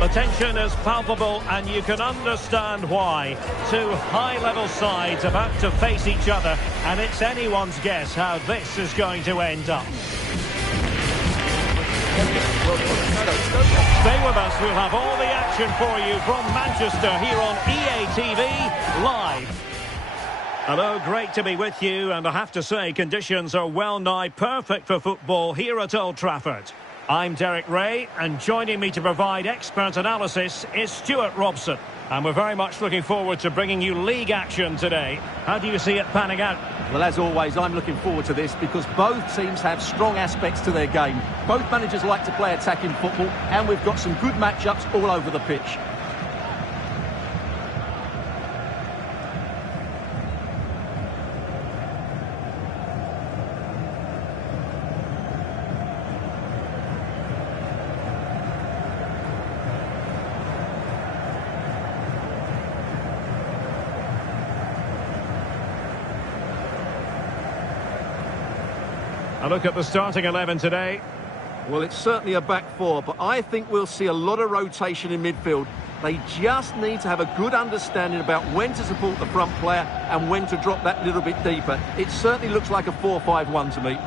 The tension is palpable and you can understand why. Two high-level sides about to face each other, and it's anyone's guess how this is going to end up. Stay with us, we'll have all the action for you from Manchester here on EA TV Live. Hello, great to be with you, and I have to say conditions are well nigh perfect for football here at Old Trafford. I'm Derek Ray, and joining me to provide expert analysis is Stuart Robson. And we're very much looking forward to bringing you league action today. How do you see it panning out? Well, as always, I'm looking forward to this because both teams have strong aspects to their game. Both managers like to play attacking football, and we've got some good matchups all over the pitch. A look at the starting 11 today. Well, it's certainly a back four, but I think we'll see a lot of rotation in midfield. They just need to have a good understanding about when to support the front player and when to drop that little bit deeper. It certainly looks like a 4-5-1 to me.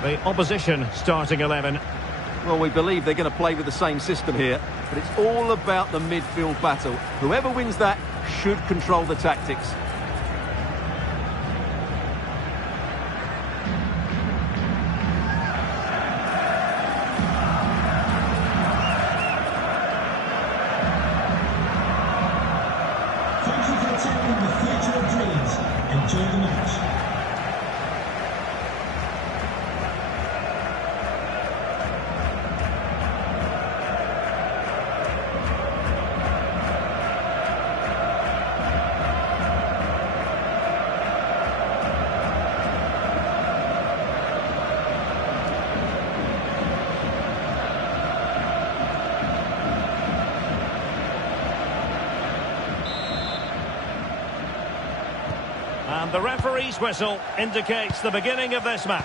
The opposition starting 11. Well, we believe they're going to play with the same system here, but it's all about the midfield battle. Whoever wins that should control the tactics. Thank you for attending the Theatre of Dreams. Enjoy the match. And the referee's whistle indicates the beginning of this match.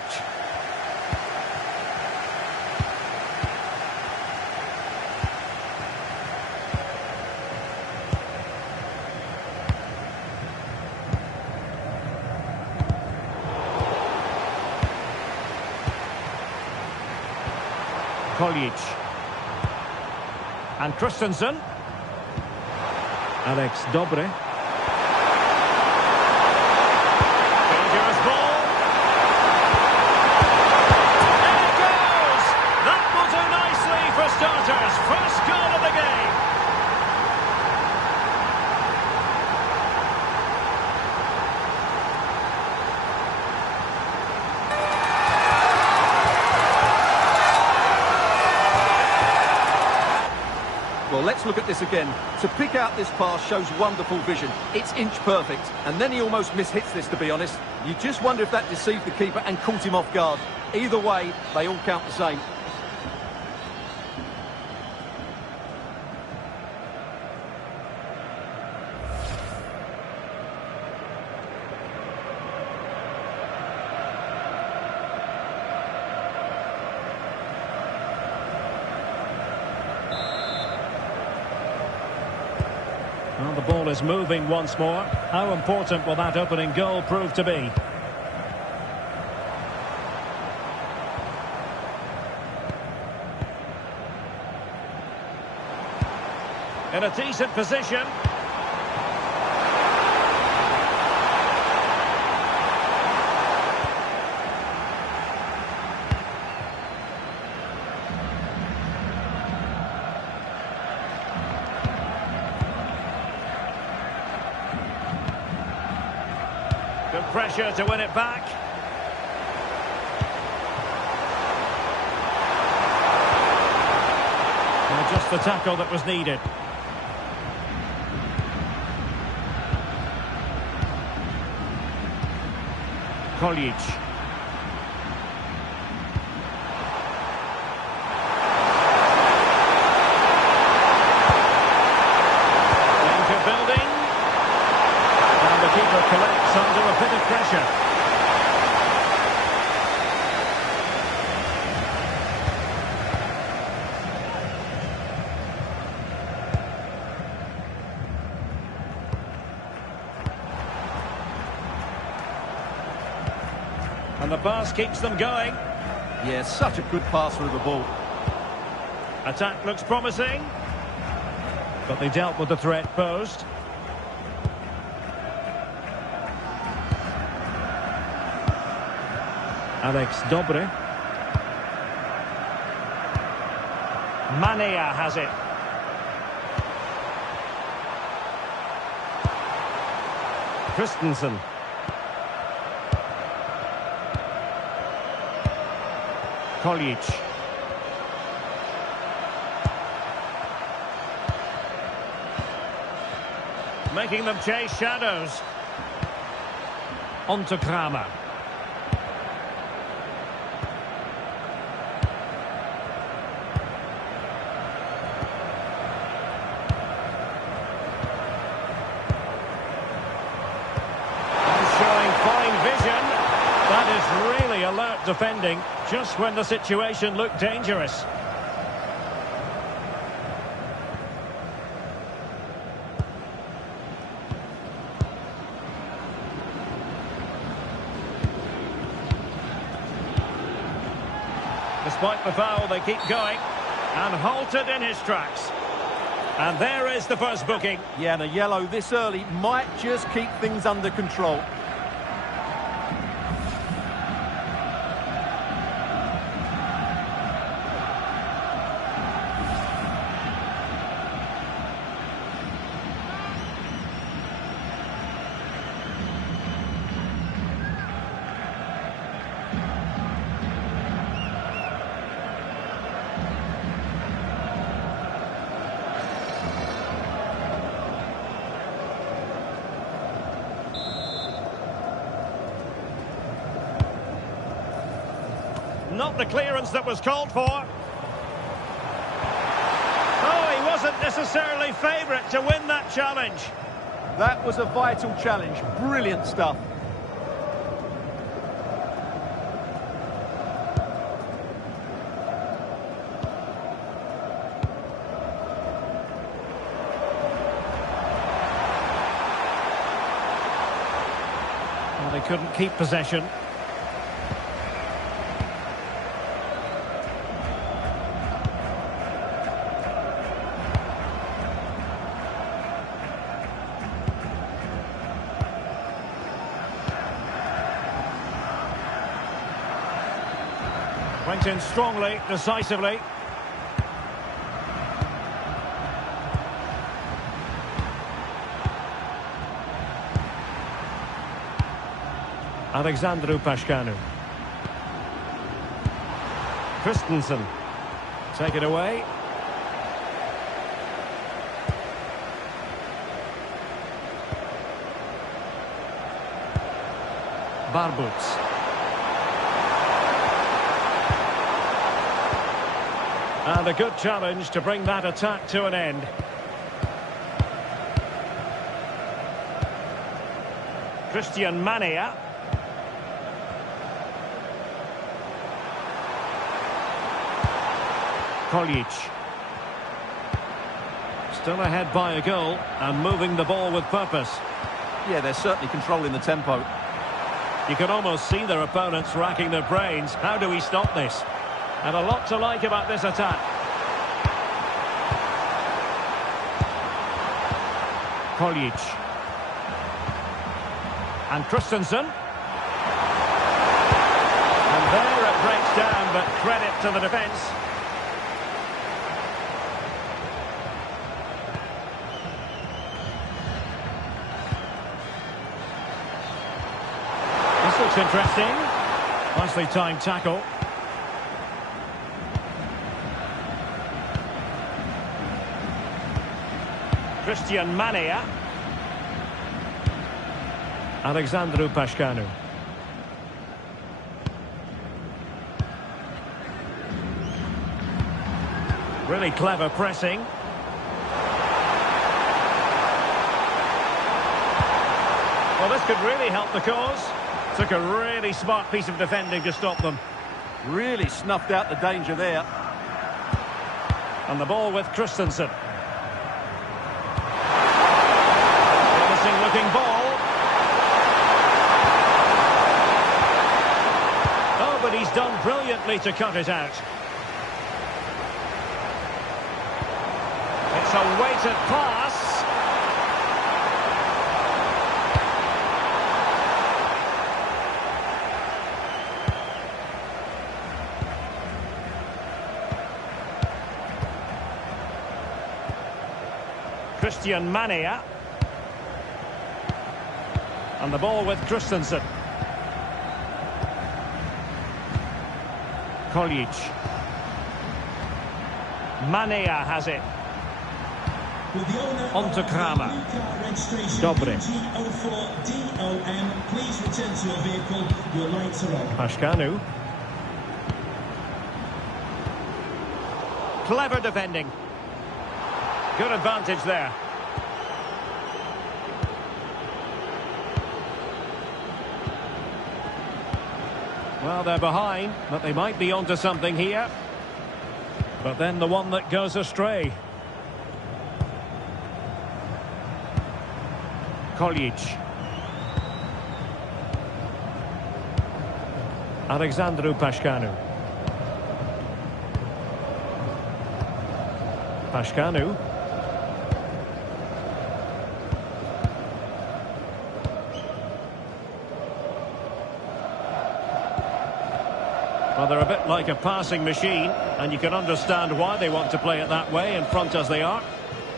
Koljic. And Christensen. Alex Dobre. Starters, first goal of the game. Well, let's look at this again. To pick out this pass shows wonderful vision. It's inch perfect, and then he almost mishits this, to be honest. You just wonder if that deceived the keeper and caught him off guard. Either way, they all count the same. Well, the ball is moving once more. How important will that opening goal prove to be? In a decent position. Good pressure to win it back. Well, just the tackle that was needed. Koljic. And the pass keeps them going. Yeah, such a good passer of the ball. Attack looks promising. But they dealt with the threat posed. Alex Dobre. Mania has it. Christensen. Koljic. Making them chase shadows. On to Kramer. Alert defending just when the situation looked dangerous. Despite the foul, they keep going and halted in his tracks. And there is the first booking. Yeah, and a yellow this early might just keep things under control. Not the clearance that was called for. Oh, he wasn't necessarily favourite to win that challenge. That was a vital challenge. Brilliant stuff. Well, they couldn't keep possession. Went in strongly, decisively. Alexandru Pașcanu. Christensen. Take it away. Barbuts. And a good challenge to bring that attack to an end. Christian Mania. Koljic. Still ahead by a goal and moving the ball with purpose. Yeah, they're certainly controlling the tempo. You can almost see their opponents racking their brains. How do we stop this? And a lot to like about this attack. Koljic. And Christensen. And there it breaks down, but credit to the defence. This looks interesting. Nicely timed tackle. Christian Mania. Alexandru Pașcanu. Really clever pressing. Well, this could really help the cause. Took a really smart piece of defending to stop them. Really snuffed out the danger there. And the ball with Christensen. Looking ball. ready to cut it out. It's a weighted pass. Christian Mania. And the ball with Christensen. Koljic. Mania has it. On to Kramer. Dobry. Please return to your vehicle. Your lights are on. Pashkanu. Clever defending. Good advantage there. Well, they're behind, but they might be onto something here. But then the one that goes astray. Koljic. Alexandru Pashkanu. Pashkanu. Well, they're a bit like a passing machine, and you can understand why they want to play it that way, in front as they are.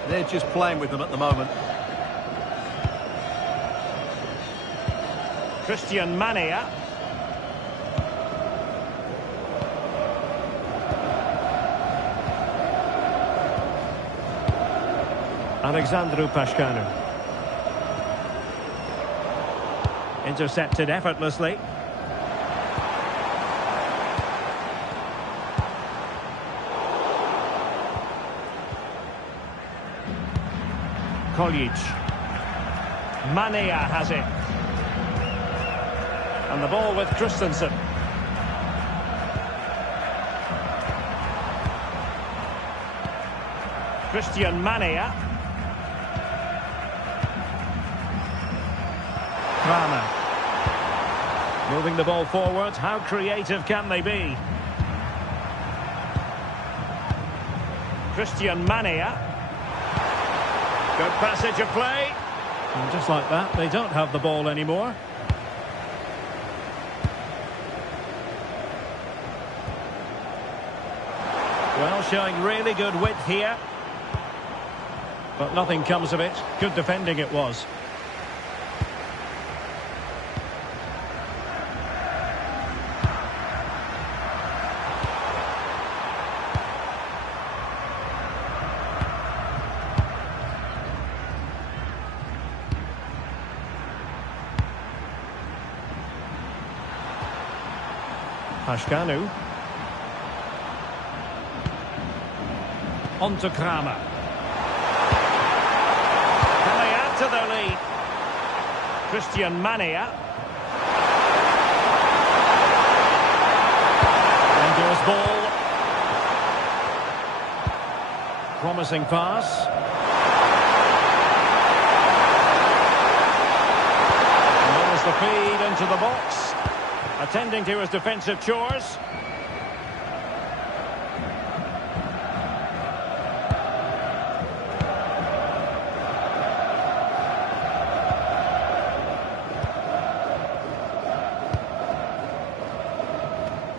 They're just playing with them at the moment. Christian Mania. Alexandru Pashkanu. Intercepted effortlessly. Koljic. Mania has it. And the ball with Christensen. Christian Mania. Kramer. Moving the ball forward. How creative can they be? Christian Mania. Good passage of play. And just like that, they don't have the ball anymore. Well, showing really good width here. But nothing comes of it. Good defending it was. Pashkanu. On to Kramer. Can they add to their lead? Christian Mania. Enders ball. Promising pass. And there's the feed into the box. Attending to his defensive chores.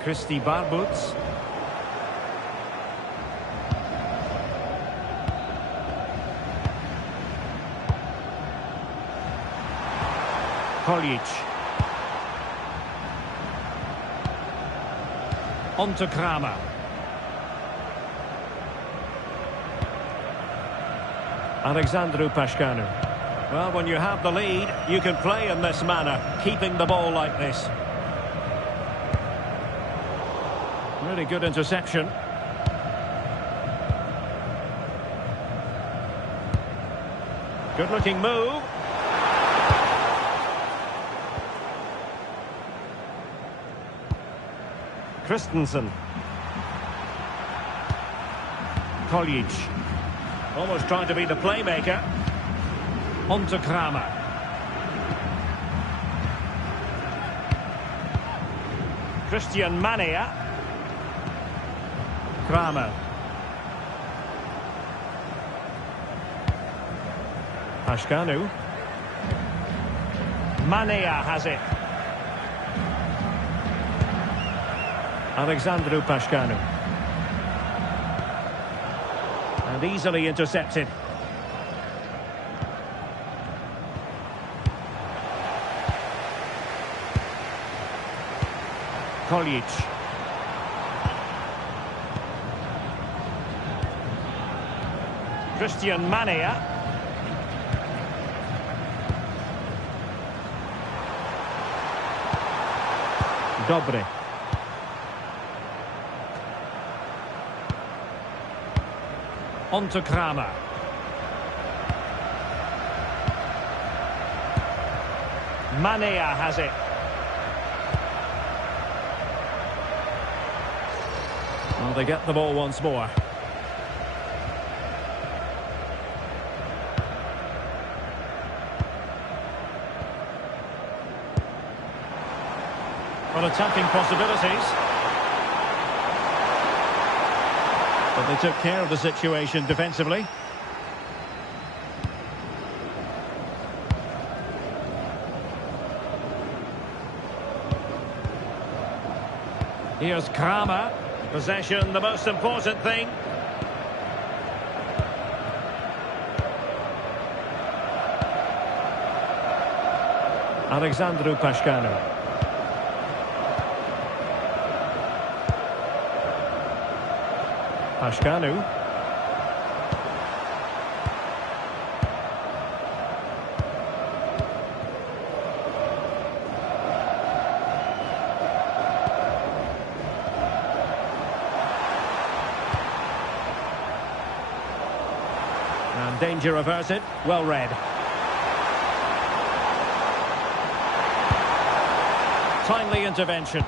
Christy Barbuts. Koljic. On to Kramer. Alexandru Pashkanu. Well, when you have the lead, you can play in this manner, keeping the ball like this. Really good interception. Good-looking move. Christensen. Koljic. Almost trying to be the playmaker. On to Kramer. Christian Mania. Kramer. Pashkanu. Mania has it. Alexandru Pashkanu. And easily intercepted. Koljic. Christian Mania. Dobry. On to Kramer. Mania has it. Well, they get the ball once more. Well, attacking possibilities. But they took care of the situation defensively. Here's Kramer. Possession, the most important thing. Alexandru Pashkanu. Pashkanu. And danger averted. Well read. Timely intervention.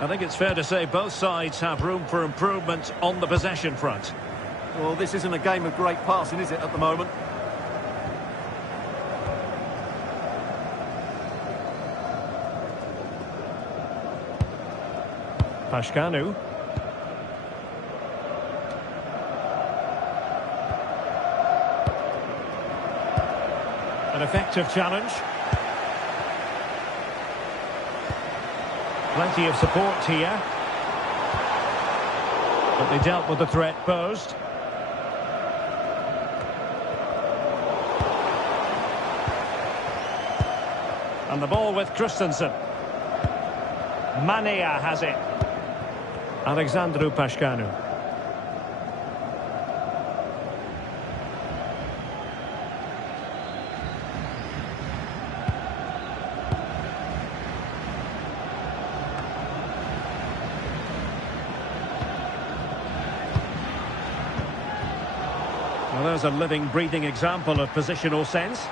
I think it's fair to say both sides have room for improvement on the possession front. Well, this isn't a game of great passing, is it, at the moment? Pashkanu. An effective challenge. Plenty of support here. But they dealt with the threat posed. And the ball with Christensen. Mania has it. Alexandru Pashkanu. Well, there's a living, breathing example of positional sense.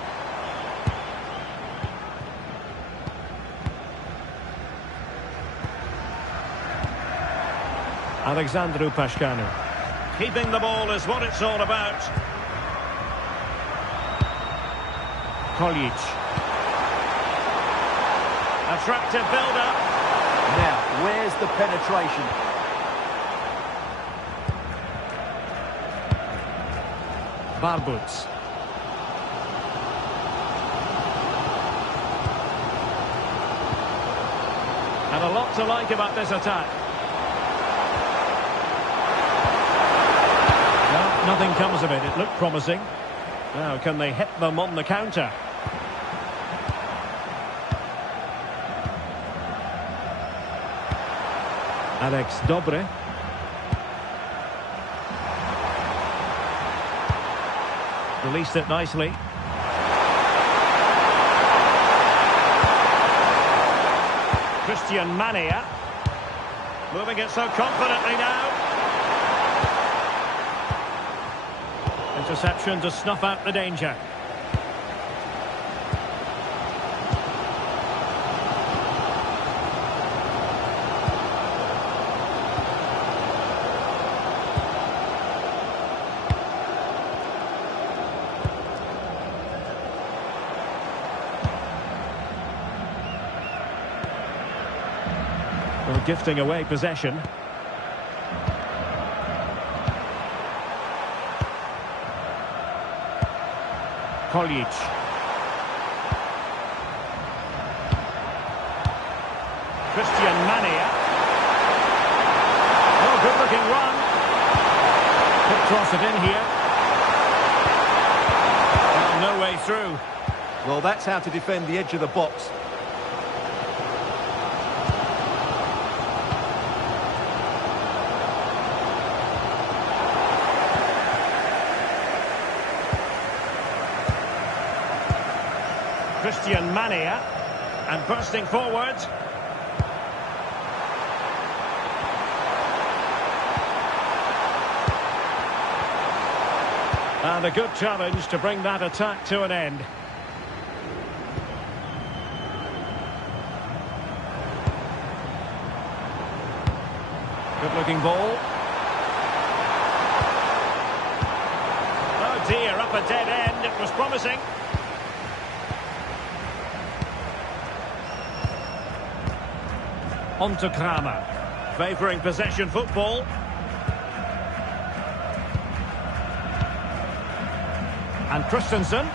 Alexandru Pashkanu. Keeping the ball is what it's all about. Koljic. Attractive build-up. Now, where's the penetration? Barbuts. And a lot to like about this attack. Well, nothing comes of it. It looked promising. Now, can they hit them on the counter? Alex Dobre. Released it nicely. Christian Mania. Moving it so confidently now. Interception to snuff out the danger. Well, gifting away possession. Koljic. Christian Mania. Oh, good-looking run. Could cross it in here. Well, no way through. Well, that's how to defend the edge of the box. Christian Mania, and bursting forward. And a good challenge to bring that attack to an end. Good looking ball. Oh dear, up a dead end. It was promising. On to Kramer, favouring possession football. And Christensen.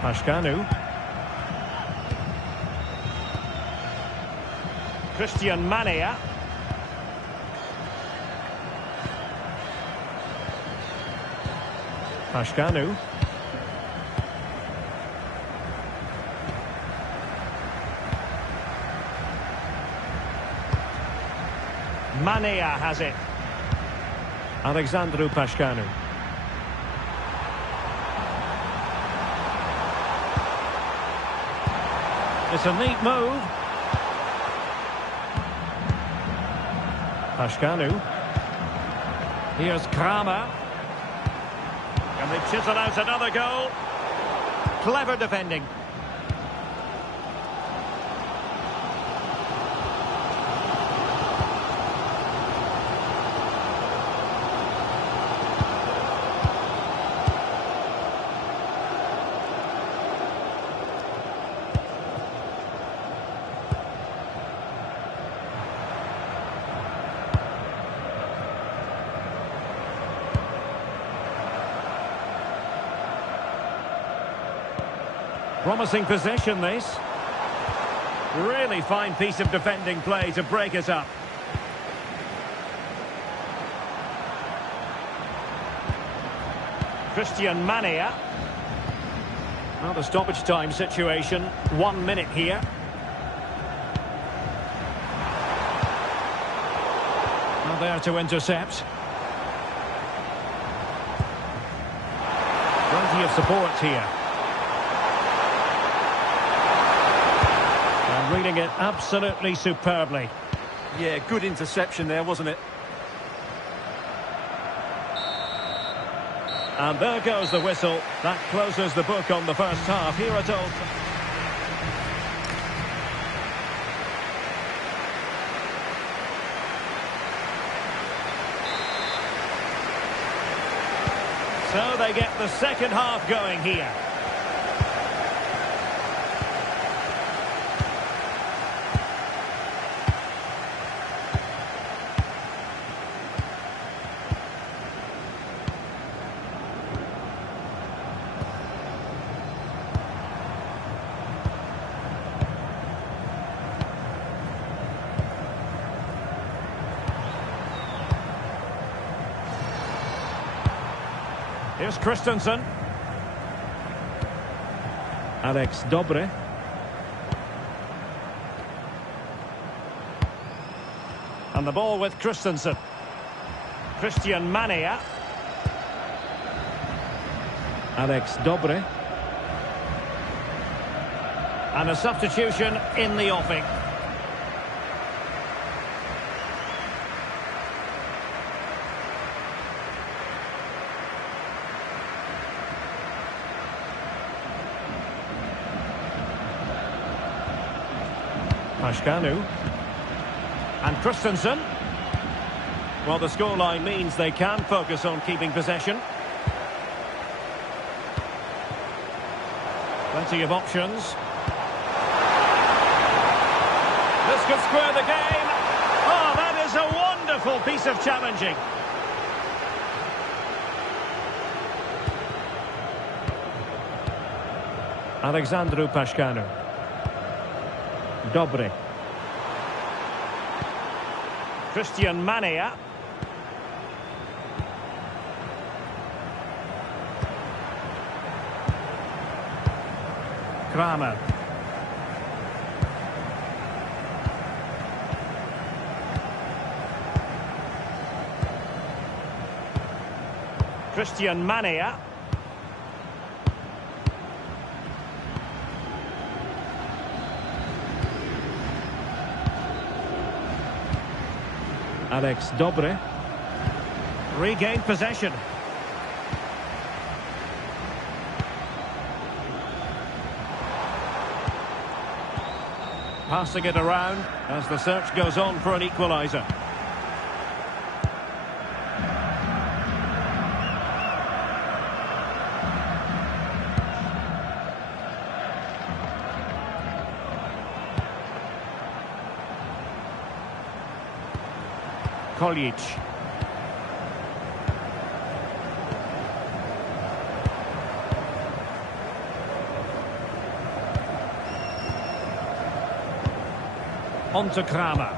Pashkanu. Christian Mania. Pashkanu. Mania has it. Alexandru Pashkanu. It's a neat move. Pashkanu. Here's Kramer. And they chisel out another goal. Clever defending. Promising possession, this. Really fine piece of defending play to break it up. Christian Mania. Well, the stoppage time situation. 1 minute here. Well, there to intercept. Plenty of support here. Reading it absolutely superbly. Yeah, good interception there, wasn't it? And there goes the whistle. That closes the book on the first half. Here at Old. So they get the second half going here. Here's Christensen. Alex Dobre. And the ball with Christensen. Christian Mania. Alex Dobre. And a substitution in the offing. Pashkanu. And Christensen. Well, the scoreline means they can focus on keeping possession. Plenty of options. This could square the game. Oh, that is a wonderful piece of challenging. Alexandru Pașcanu. Dobry. Christian Mania. Kramer. Christian Mania. Alex Dobry. Regained possession. Passing it around as the search goes on for an equaliser. Koljic. On to Kramer.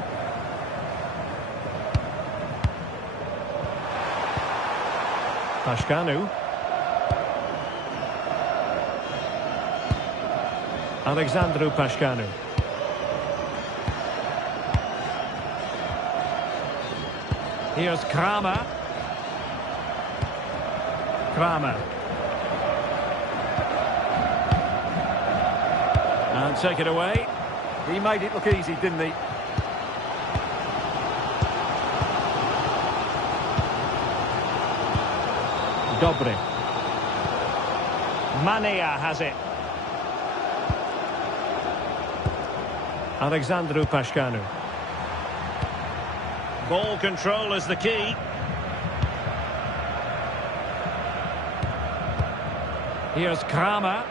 Pașcanu. Alexandru Pașcanu. Here's Kramer. Kramer. And take it away. He made it look easy, didn't he? Dobry. Mania has it. Alexandru Pașcanu. Ball control is the key. Here's Kramer.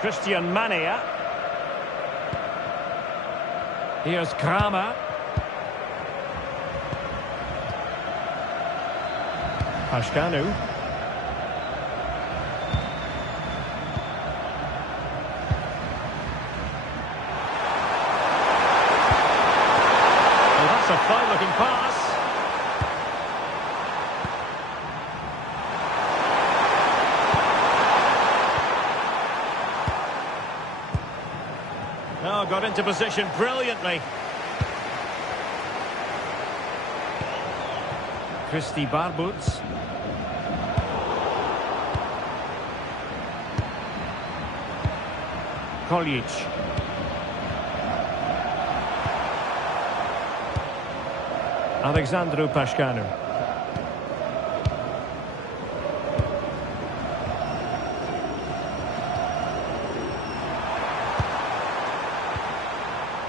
Christian Mania. Here's Kramer. Pașcanu. Well, that's a fine-looking pass. Oh, got into position brilliantly. Kristi Barbuts. Koljic. Alexandru Pașcanu.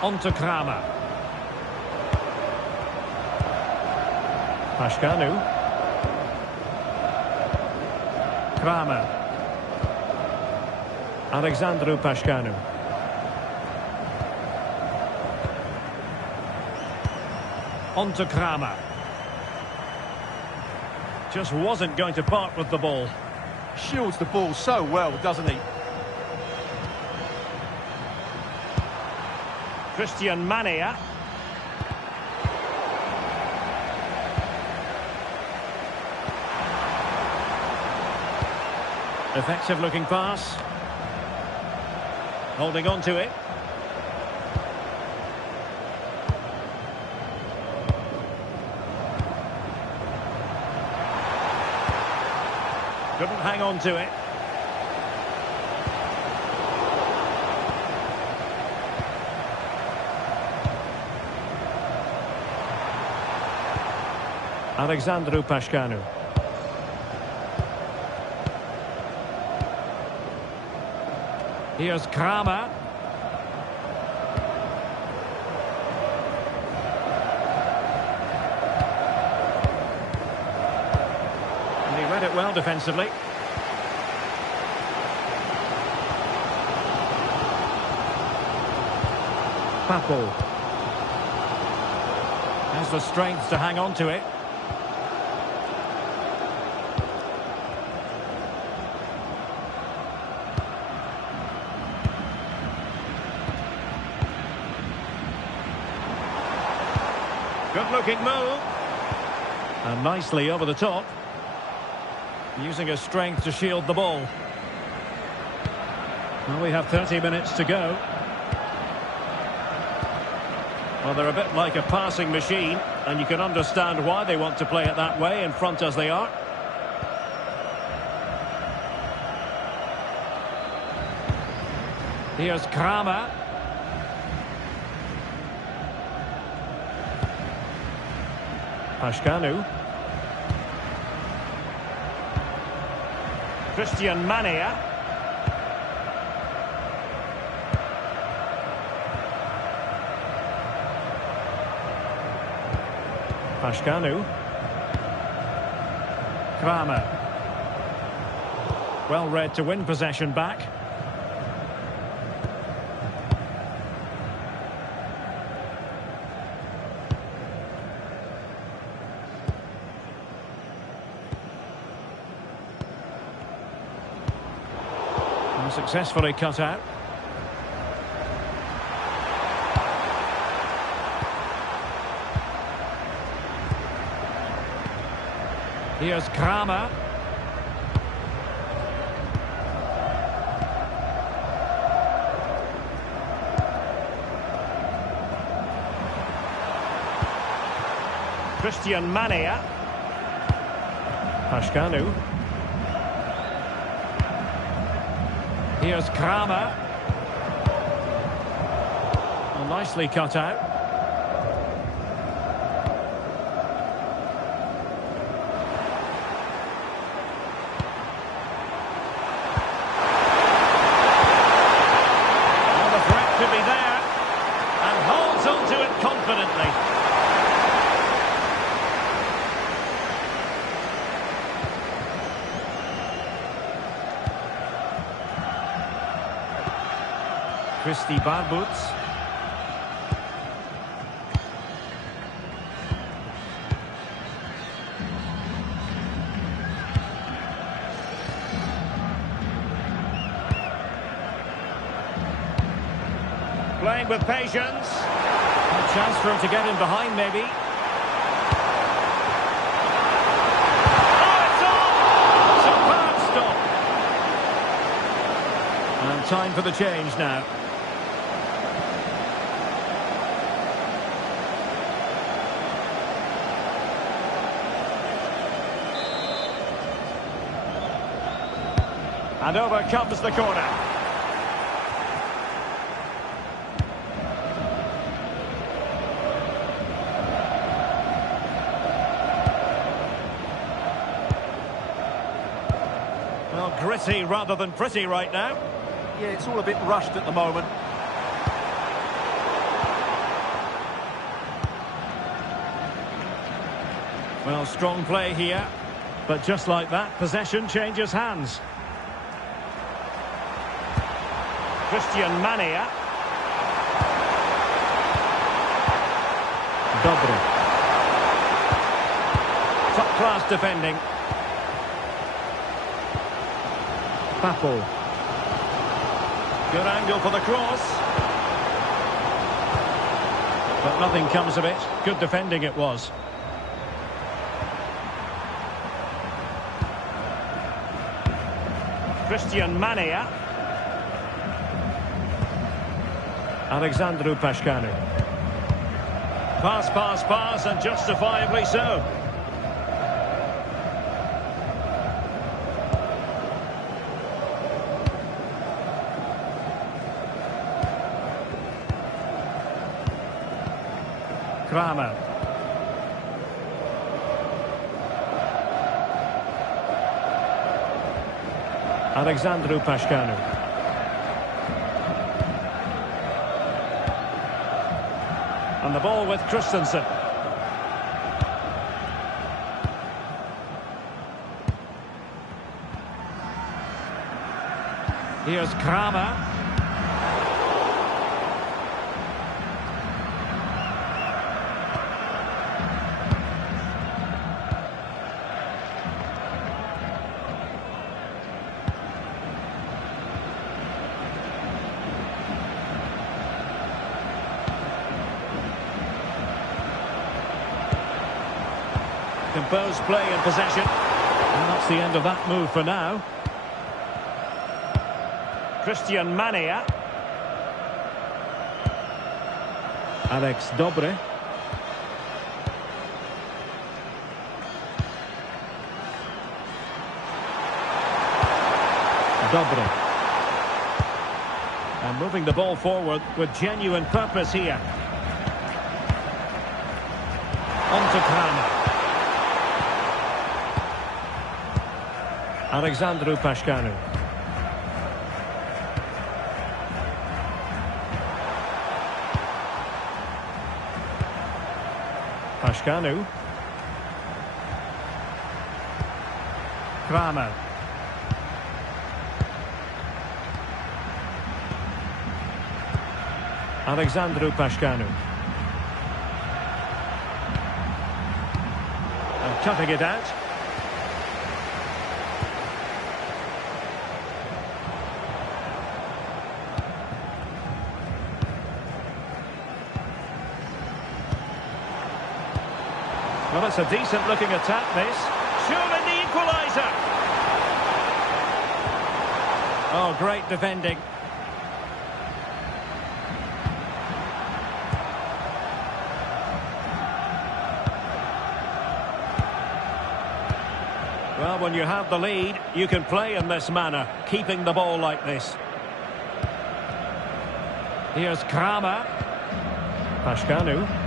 On to Kramer. Pașcanu. Kramer. Alexandru Pașcanu. On to Kramer. Just wasn't going to part with the ball. Shields the ball so well, doesn't he? Christian Mania. Effective looking pass. Holding on to it. Couldn't hang on to it. Alexandru Pașcanu. Here's Kramer. well defensively. Papo has the strength to hang on to it. Good looking move. And nicely over the top. Using his strength to shield the ball. Well, we have 30 minutes to go. Well, they're a bit like a passing machine, and you can understand why they want to play it that way, in front as they are. Here's Kramer. Pashkanu. Christian Mania. Pashkanu. Kramer. Well read to win possession back. And successfully cut out. Here's Kramer. Christian Mania. Pashkanu. Here's Kramer. Well, nicely cut out. Christy Barbuts. Playing with patience. A chance for him to get in behind, maybe. Oh, it's on! Superb stop. And time for the change now. And over comes the corner. Well, gritty rather than pretty right now. Yeah, it's all a bit rushed at the moment. Well, strong play here. But just like that, possession changes hands. Christian Mania. Dobre. Top-class defending. Papo. Good angle for the cross. But nothing comes of it. Good defending it was. Christian Mania. Alexandru Pashkanu. Pass, and justifiably so. Kramer. Alexandru Pashkanu. And the ball with Christensen. Here's Kramer. Composed play and possession. And that's the end of that move for now. Christian Mania. Alex Dobre. Dobre. And moving the ball forward with genuine purpose here. On to Kramer. Alexandru Pașcanu. Pașcanu. Kramer. Alexandru Pașcanu. And cutting it out. Well, it's a decent-looking attack, this. Surely the equaliser! Oh, great defending. Well, when you have the lead, you can play in this manner, keeping the ball like this. Here's Kramer. Pașcanu.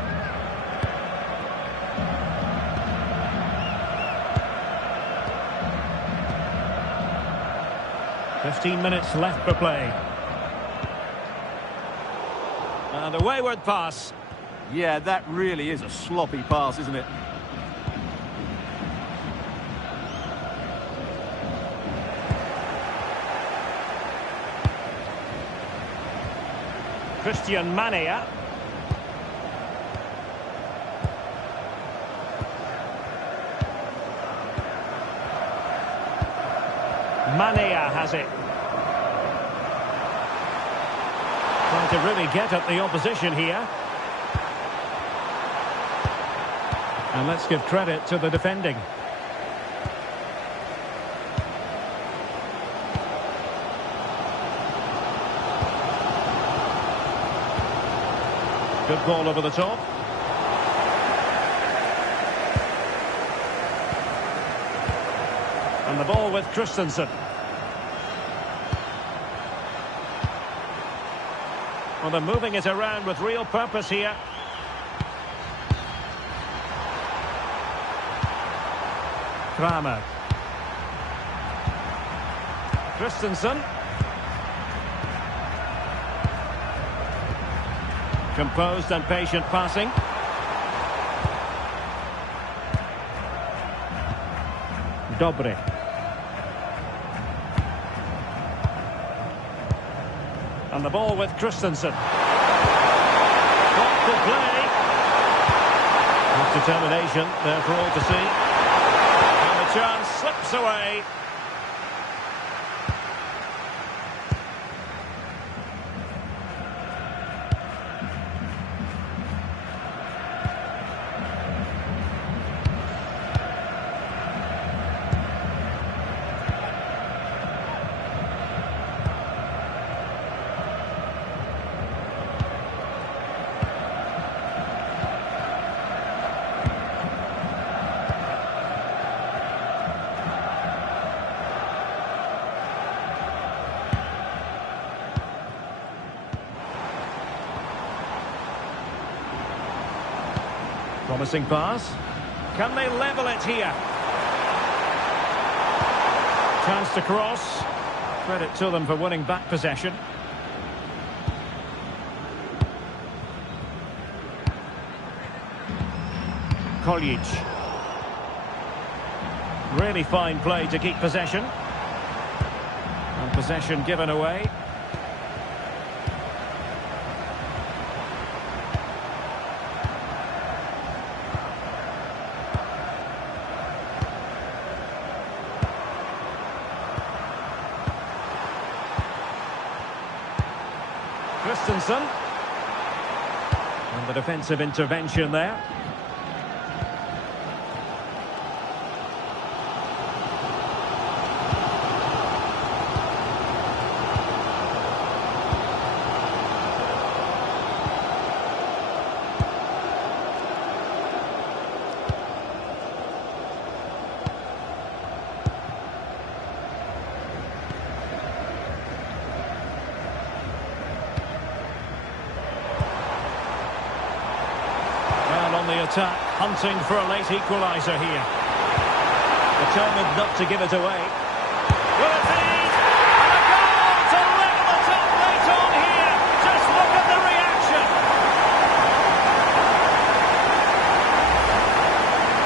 15 minutes left for play. And a wayward pass. Yeah, that really is a sloppy pass, isn't it? Christian Mania. Mania has it. Trying to really get at the opposition here. And let's give credit to the defending. Good ball over the top. And the ball with Christensen. Well, they're moving it around with real purpose here. Kramer. Christensen. Composed and patient passing. Dobre. And the ball with Christensen. Thoughtful play. With determination there for all to see. And the chance slips away. Promising pass. Can they level it here? Chance to cross. Credit to them for winning back possession. Koljic. Really fine play to keep possession. And Possession given away. Christensen. And the defensive intervention there. The attack, hunting for a late equaliser here. Determined not to give it away. Will it be? And a goal to level it up late on here. Just look at the reaction.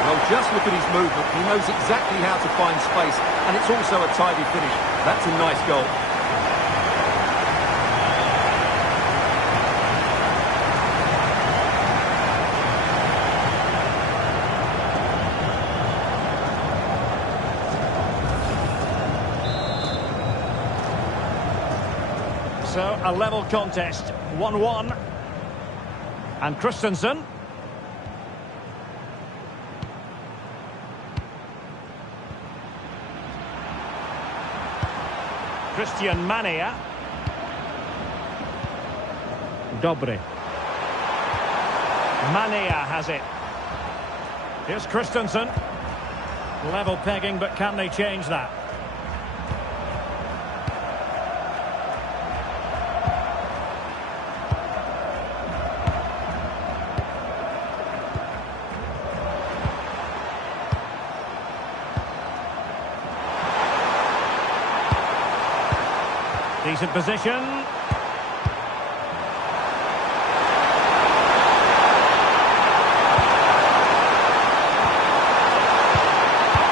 Well, just look at his movement. He knows exactly how to find space, and it's also a tidy finish. That's a nice goal. So, a level contest, 1-1. And Christensen. Christian Mania. Dobre. Mania has it. Here's Christensen. Level pegging, but can they change that? Decent position.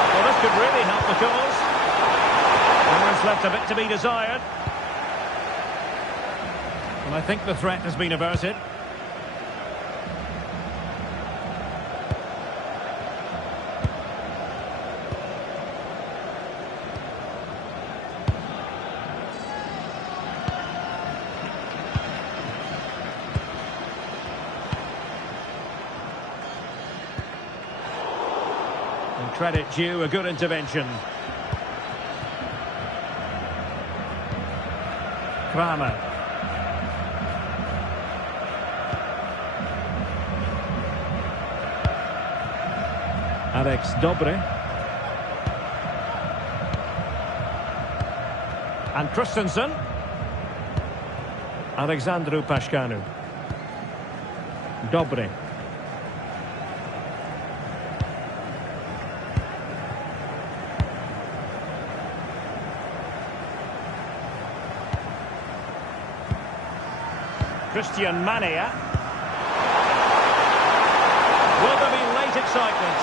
Well, this could really help the cause. There's left a bit to be desired. And I think the threat has been averted. Credit due, a good intervention. Kramer. Alex Dobre. And Christensen. Alexandru Pașcanu. Dobre. Christian Mania. Will there be late excitement?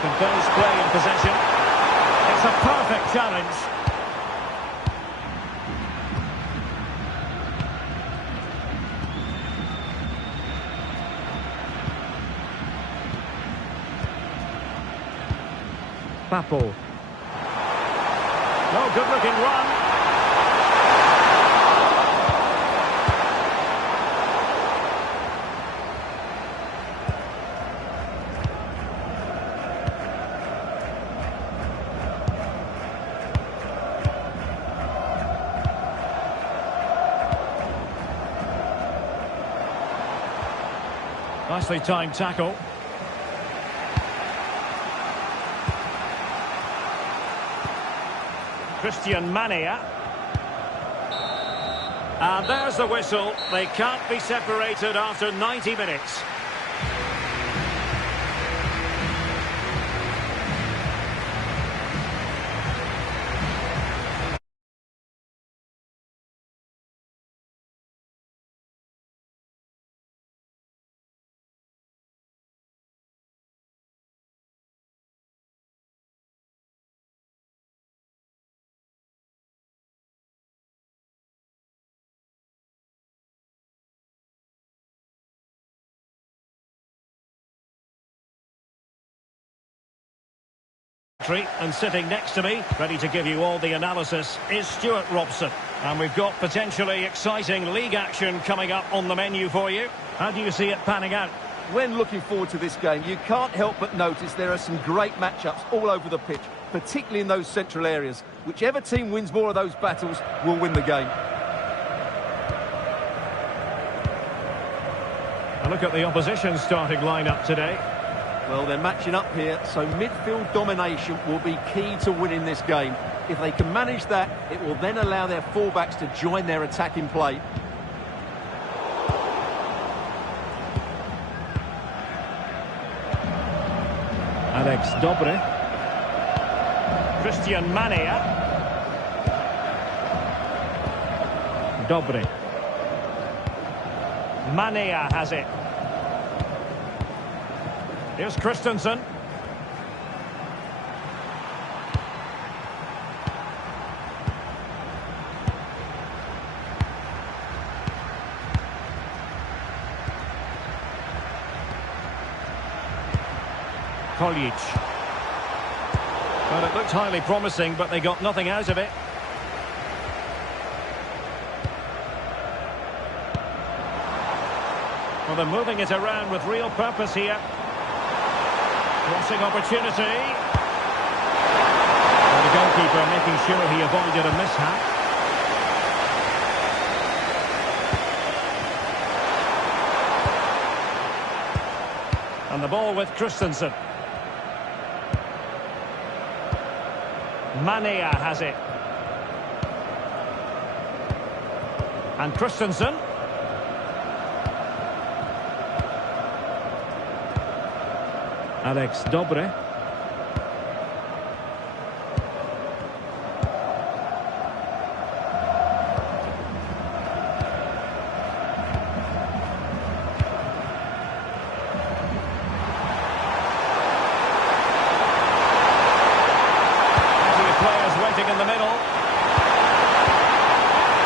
Composed play in possession. It's a perfect challenge. Papo. Oh, good-looking run. Nicely timed tackle. Christian Mania. And there's the whistle. They can't be separated after 90 minutes. commentary, and sitting next to me, ready to give you all the analysis, is Stuart Robson. And we've got potentially exciting league action coming up on the menu for you. How do you see it panning out? When looking forward to this game, you can't help but notice there are some great matchups all over the pitch, particularly in those central areas. Whichever team wins more of those battles will win the game. A look at the opposition starting lineup today. Well, they're matching up here, so midfield domination will be key to winning this game. If they can manage that, it will then allow their fullbacks to join their attacking play. Alex Dobre. Christian Mania. Dobre. Mania has it. Here's Christensen. Koljic. Well, it looked highly promising, but they got nothing out of it. Well, they're moving it around with real purpose here. Crossing opportunity. And the goalkeeper making sure he avoided a mishap. And the ball with Christensen. Mania has it. And Christensen. Alex Dobre. In the middle.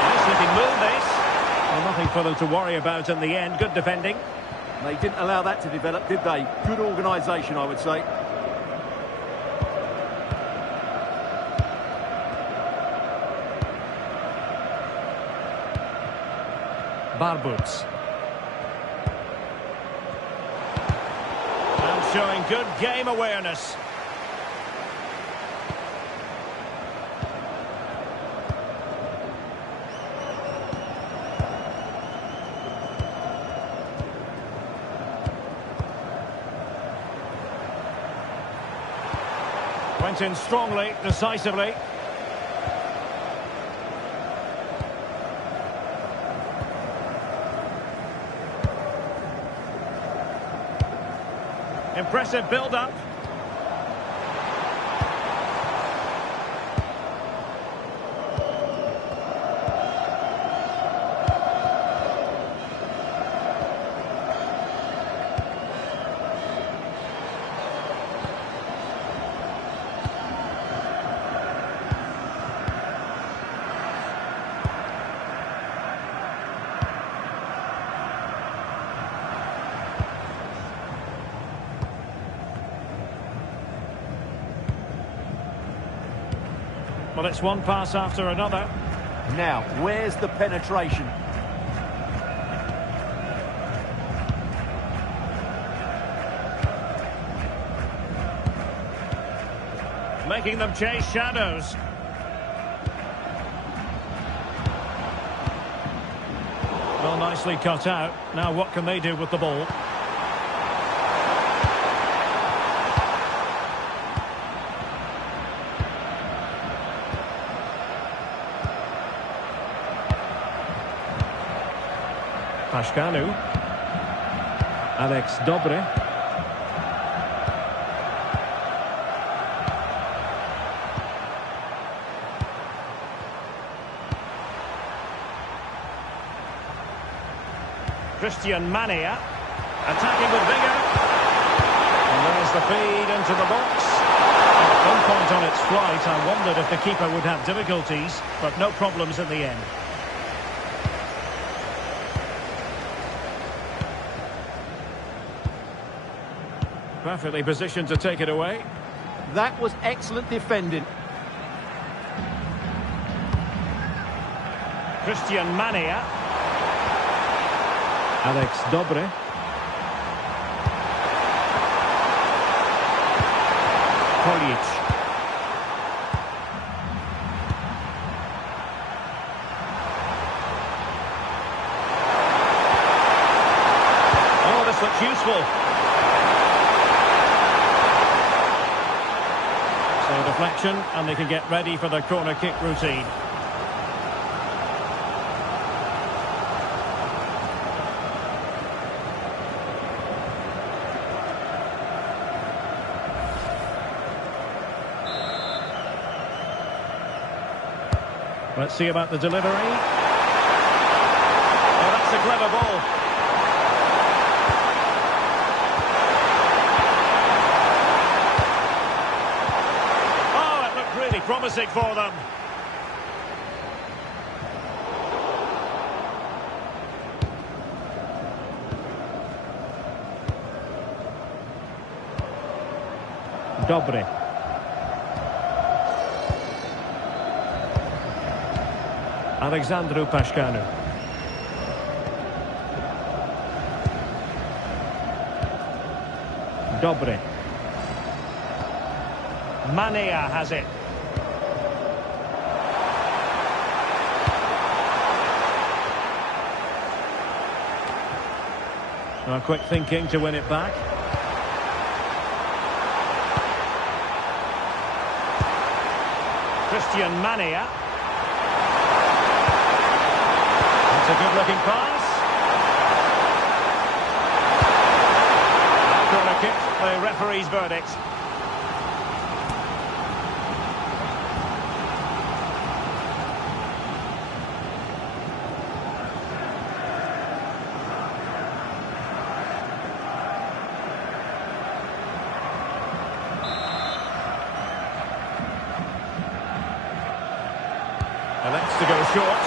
Nice looking move this. Well, nothing for them to worry about in the end. Good defending. They didn't allow that to develop, did they? Good organisation, I would say. Barbuts. And showing good game awareness. Went in strongly, decisively. Impressive build-up. Well, it's one pass after another. Now, where's the penetration? Making them chase shadows. Well, nicely cut out. Now what can they do with the ball? Pashkanu. Alex Dobre. Christian Mania. Attacking with vigour. And there's the feed into the box. At one point on its flight, I wondered if the keeper would have difficulties, but no problems in the end. Perfectly positioned to take it away. That was excellent defending. Christian Mania. Alex Dobre. Polic. Oh, this looks useful. So deflection, and they can get ready for the corner kick routine. Let's see about the delivery. Oh, that's a clever ball. Oh, it looked really promising for them. Dobre. Alexandru Pașcanu. Dobre. Mania has it. Now quick thinking to win it back. Christian Mania. It's a good-looking pass. Corner kick, the referee's verdict. Elects to go short.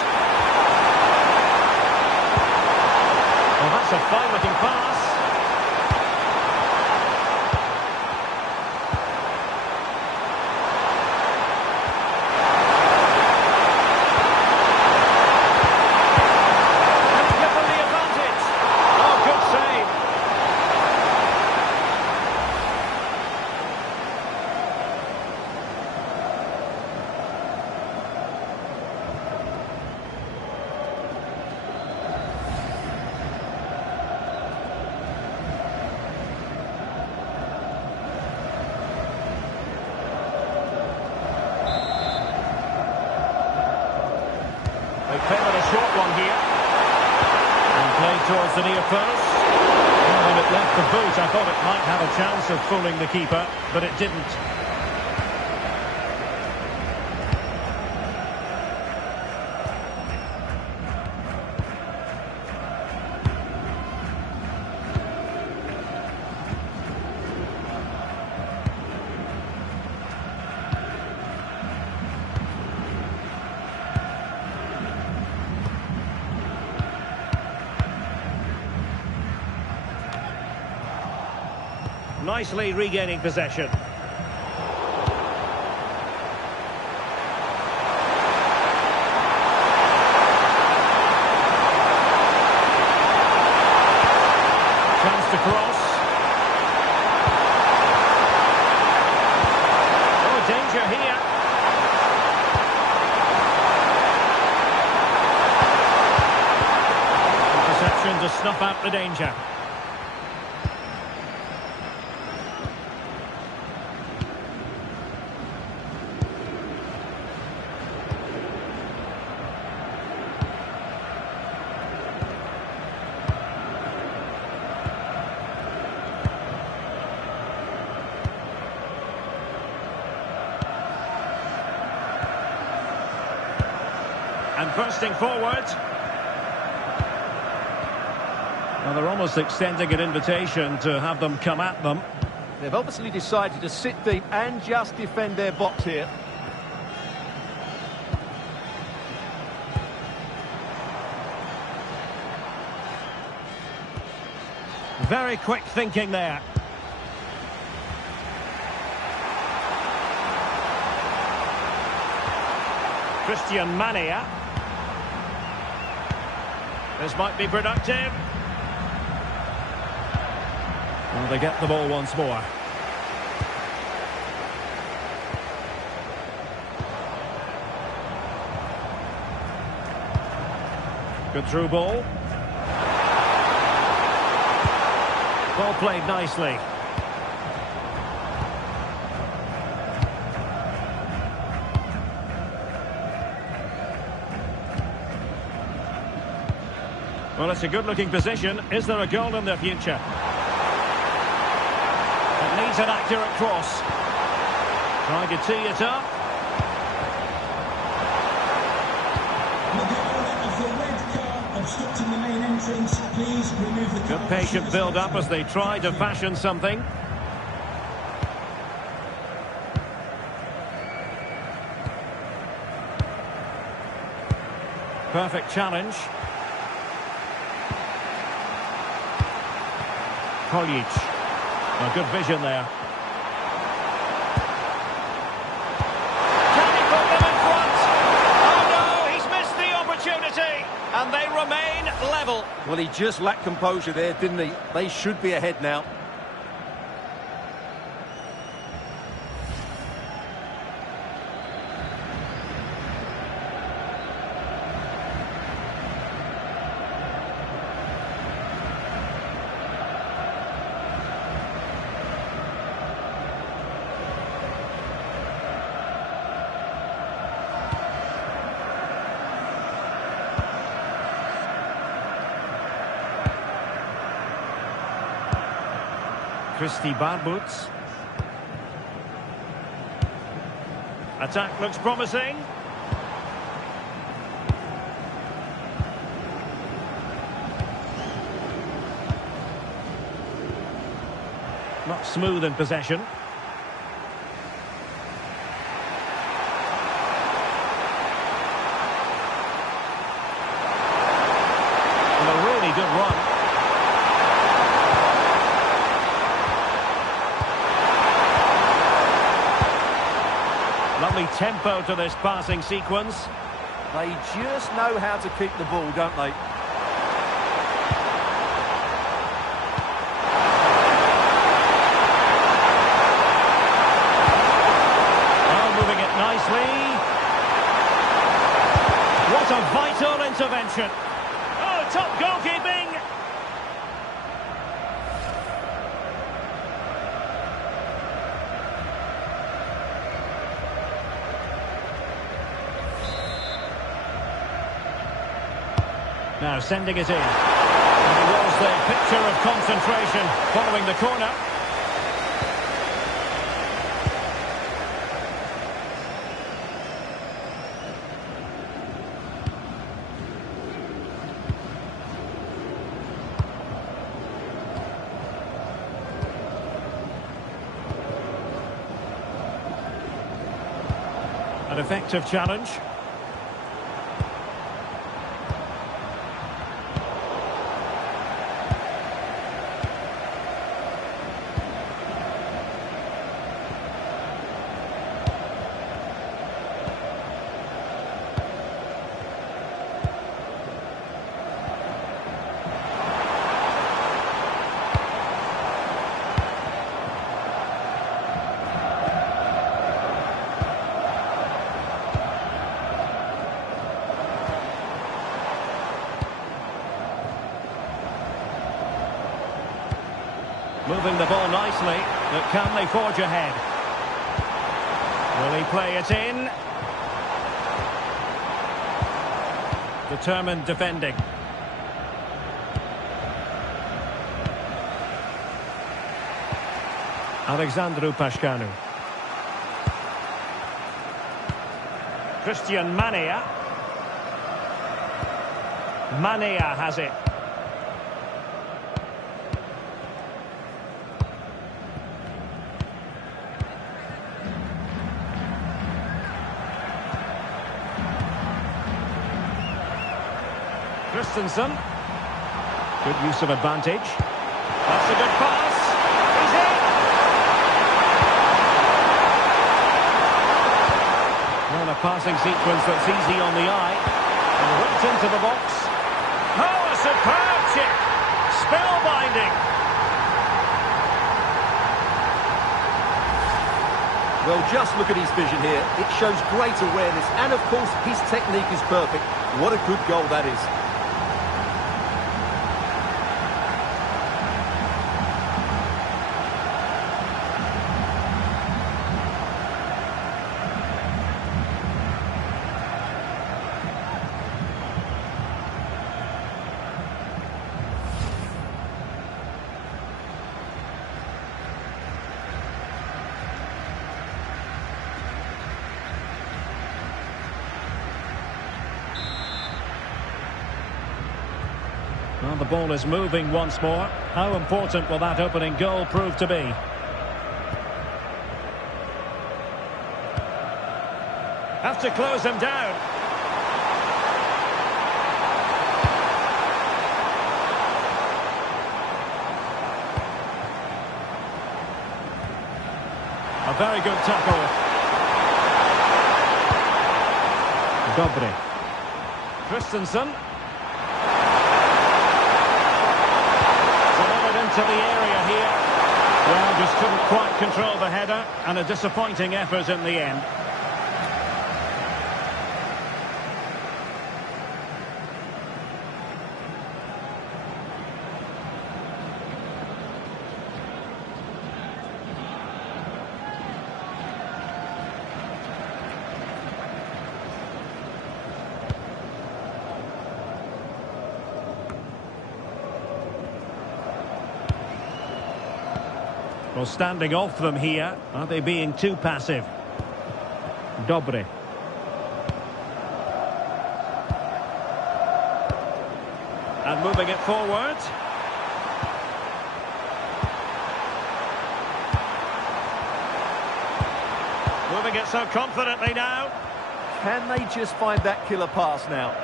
Well, that's a fine-looking pass. And give them the advantage. Oh, good save. They favoured a short one here. And played towards the near post. Well, when it left the boot, I thought it might have a chance of fooling the keeper, but it didn't. Nicely regaining possession. Chance to cross. Oh, danger here. Interception to snuff out the danger. And bursting forward. Well, they're almost extending an invitation to have them come at them. They've obviously decided to sit deep and just defend their box here. Very quick thinking there. Christian Mania. This might be productive. Well, they get the ball once more. Good through ball. Ball played nicely. Well, it's a good-looking position. Is there a goal in the future? It needs an accurate cross. Trying to tee it up. Obstructing the main entrance, please remove the Good patient build-up as they try to fashion something. Perfect challenge. Koljic. A good vision there. Can he put them in front? Oh no, he's missed the opportunity. And they remain level. Well, he just lacked composure there, didn't he? They should be ahead now. Christy Barbuts. Attack looks promising. Not smooth in possession. And a really good run. Lovely tempo to this passing sequence. They just know how to keep the ball, don't they? Oh, moving it nicely. What a vital intervention. Oh, top goalkeeping. Now sending it in. And it was the picture of concentration following the corner. An effective challenge. Moving the ball nicely, but can they forge ahead? Will he play it in? Determined defending. Alexandru Pașcanu. Christian Mania. Mania has it. Christensen. Good use of advantage. That's a good pass. He's in. Well, a passing sequence that's easy on the eye. And right into the box. Oh, a superb chip! Spellbinding! Well, just look at his vision here. It shows great awareness, and of course, his technique is perfect. What a good goal that is. Well, the ball is moving once more. How important will that opening goal prove to be? Have to close him down. A very good tackle. Dobry. Christensen. Into the area here. Well, just couldn't quite control the header, and a disappointing effort in the end. Well, standing off them here. Are they being too passive? Dobry. And moving it forward. Moving it so confidently now. Can they just find that killer pass now?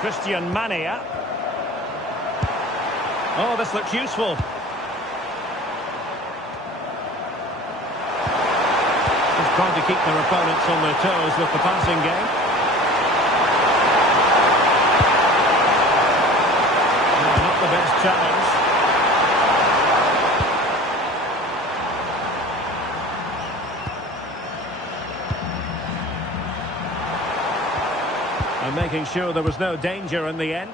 Christian Mania. Oh, this looks useful. Just trying to keep their opponents on their toes with the passing game. No, not the best challenge. And making sure there was no danger in the end.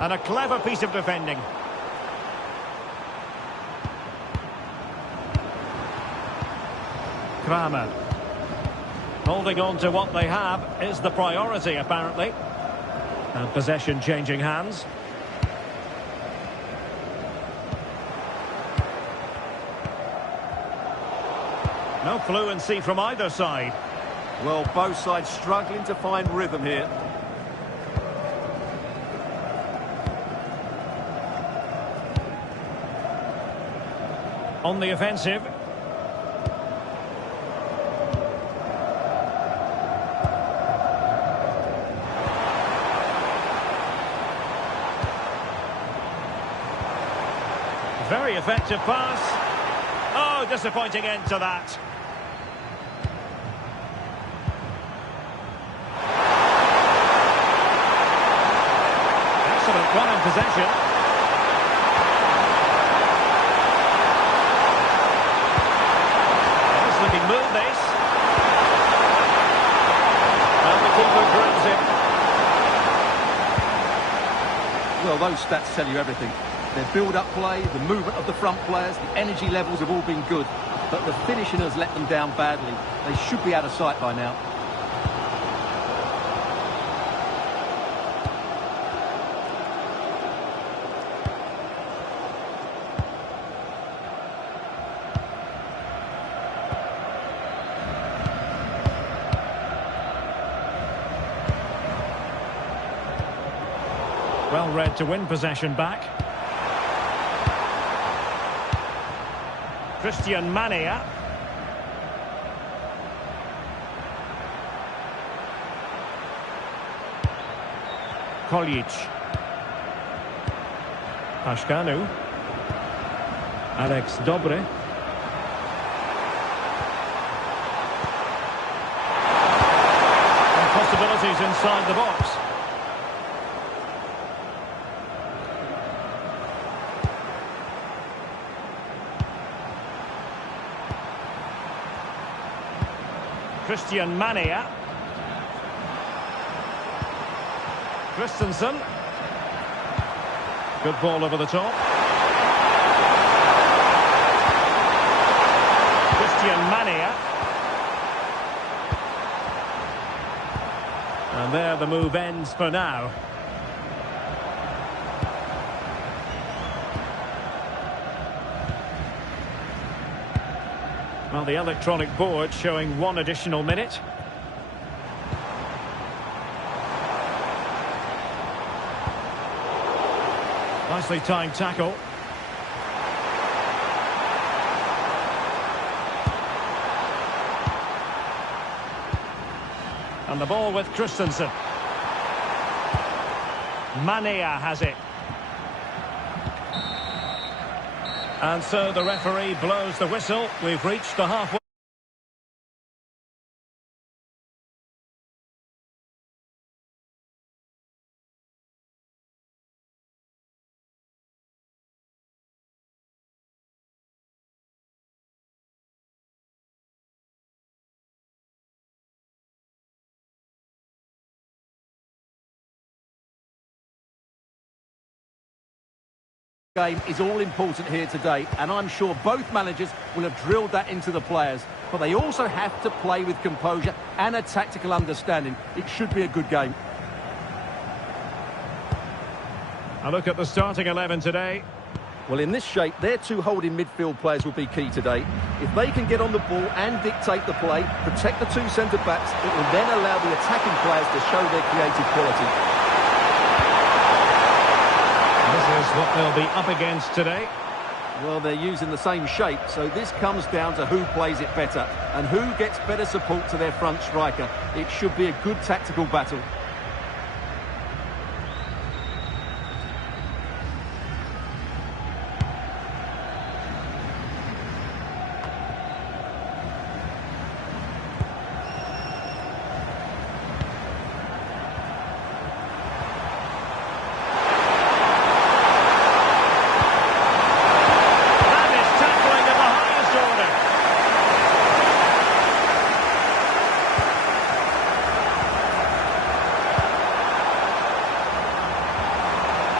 And a clever piece of defending. Kramer. Holding on to what they have is the priority, apparently. And possession changing hands. No fluency from either side. Well, both sides struggling to find rhythm here. On the offensive. Very effective pass. Oh, disappointing end to that. Excellent run in possession. Move this. And the keeper grabs it. Well, those stats tell you everything. Their build-up play, the movement of the front players, the energy levels have all been good. But the finishing has let them down badly. They should be out of sight by now. Well read to win possession back. Christian Mania. Koljic. Pashkanu. Alex Dobre. And possibilities inside the box. Christian Mania. Christensen. Good ball over the top. Christian Mania. And there the move ends for now. Well, the electronic board showing 1 additional minute. Nicely timed tackle. And the ball with Christensen. Mania has it. And so the referee blows the whistle. We've reached the halfway. Game is all important here today, and I'm sure both managers will have drilled that into the players, but they also have to play with composure and a tactical understanding. It should be a good game. A look at the starting 11 today. Well, in this shape, their 2 holding midfield players will be key today. If they can get on the ball and dictate the play, protect the 2 centre-backs, it will then allow the attacking players to show their creative quality. This is what they'll be up against today. Well, they're using the same shape, so this comes down to who plays it better and who gets better support to their front striker. It should be a good tactical battle.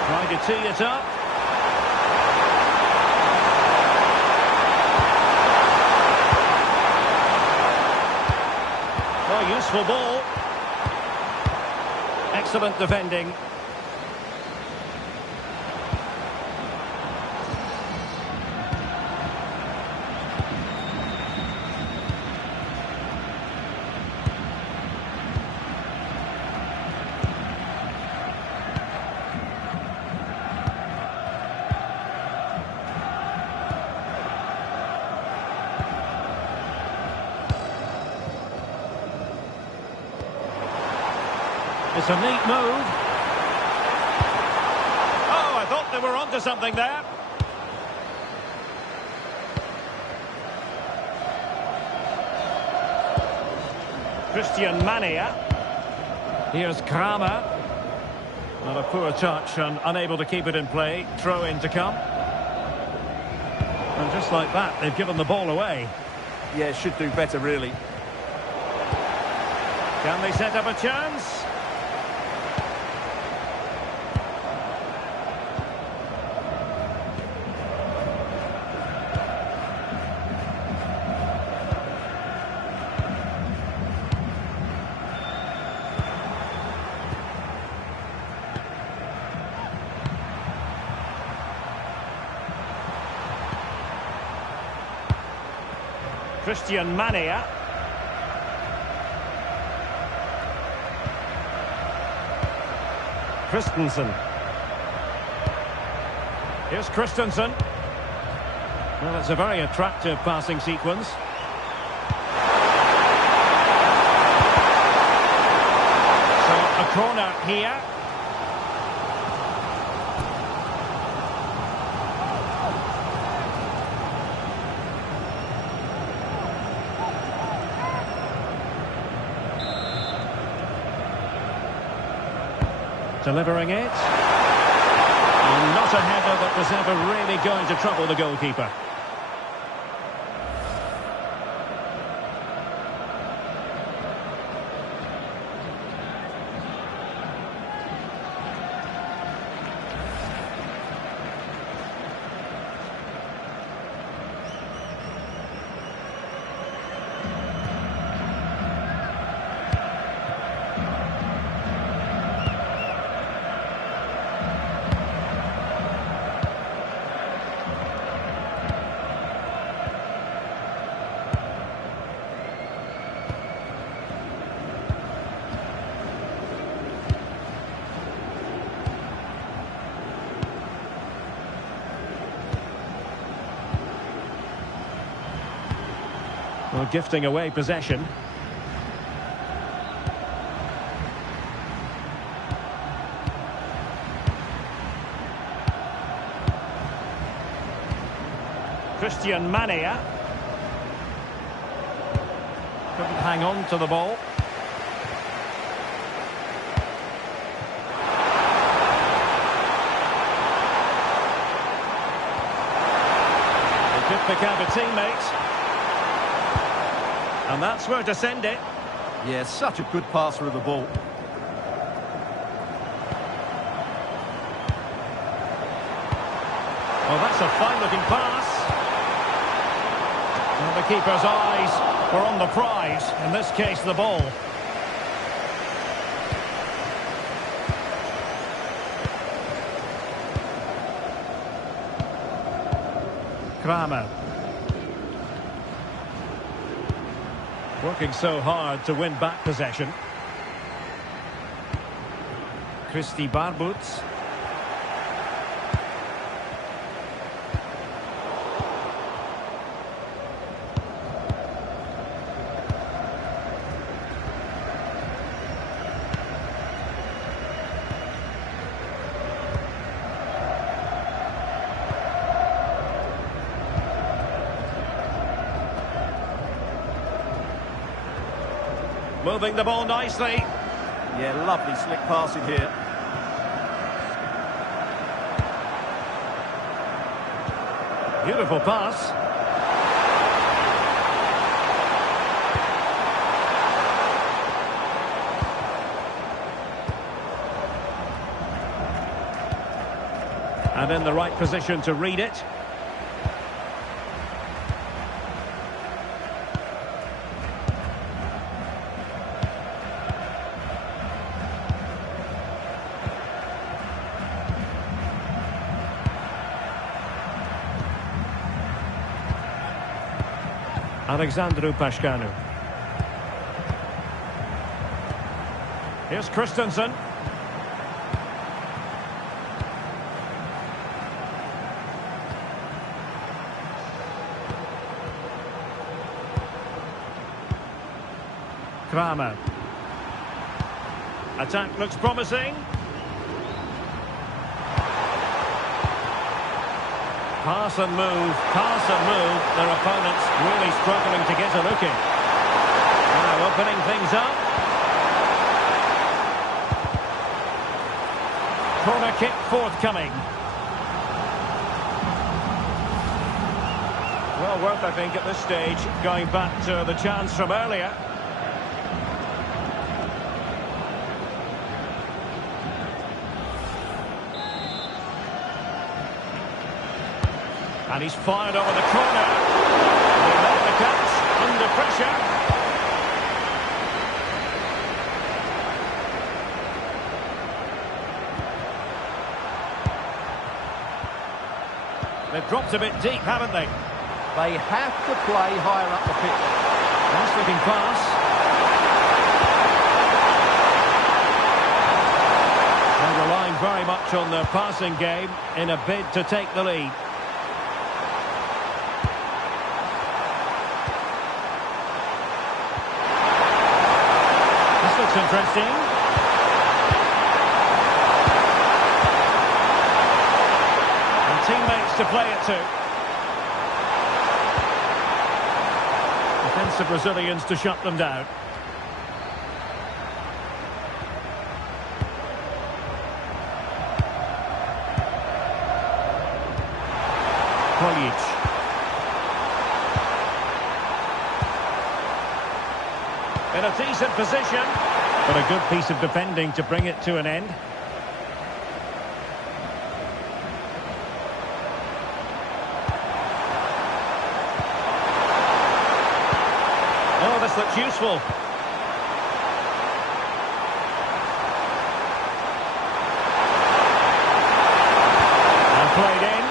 Trying to tee it up. Oh, useful ball. Excellent defending. It's a neat move. Oh, I thought they were onto something there. Christian Mania. Here's Kramer. Not a poor touch and unable to keep it in play. Throw in to come. And just like that, they've given the ball away. Yeah, should do better, really. Can they set up a chance? Christian Mania. Christensen. Here's Christensen. Well, it's a very attractive passing sequence. So, a corner here. Delivering it. Not a header that was ever really going to trouble the goalkeeper. Well, gifting away possession. Christian Mania. Couldn't hang on to the ball. They could pick out a teammate. And that's where to send it. Yeah, such a good passer of the ball. Well, that's a fine-looking pass. Well, the keeper's eyes were on the prize, in this case, the ball. Kramer. Working so hard to win back possession. Christy Barbuts. Moving the ball nicely. Yeah, lovely slick passing here. Beautiful pass. And in the right position to read it. Alexandru Pașcanu. Here's Christensen. Kramer. Attack looks promising. Pass and move, pass and move. Their opponents really struggling to get a look in. Now opening things up. Corner kick forthcoming. Well worth, I think, at this stage, going back to the chance from earlier. And he's fired over the corner. He made the catch under pressure. They've dropped a bit deep, haven't they? They have to play higher up the pitch. Nice looking pass. They're relying very much on their passing game in a bid to take the lead. This looks interesting. And teammates to play it to. Defensive Brazilians to shut them down. In a decent position, but a good piece of defending to bring it to an end. Oh, this looks useful. And played in.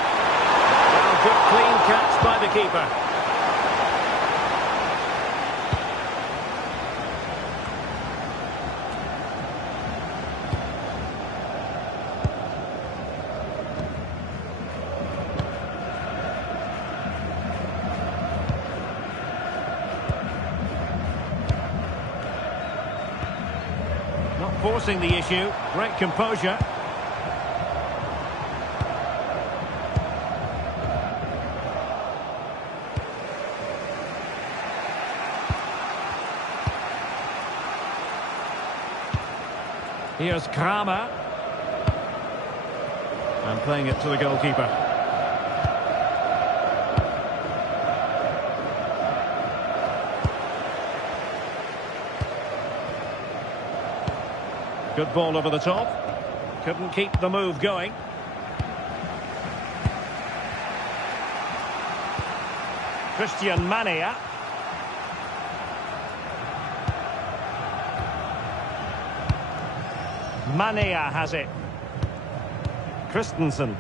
Well, good clean catch by the keeper. Not forcing the issue. Great composure. Here's Kramer. And playing it to the goalkeeper. Good ball over the top. Couldn't keep the move going. Christian Mania. Mania has it. Christensen.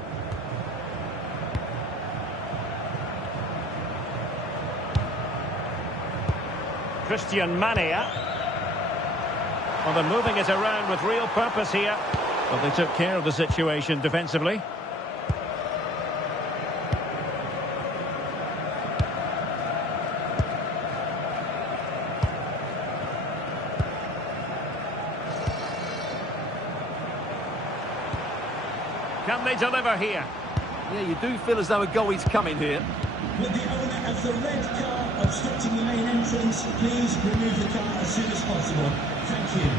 Christian Mania. Well, they're moving it around with real purpose here. But they took care of the situation defensively. Can they deliver here? Yeah, you do feel as though a goal is coming here. With the owner of the red car obstructing the main entrance, please remove the car as soon as possible. Thank you.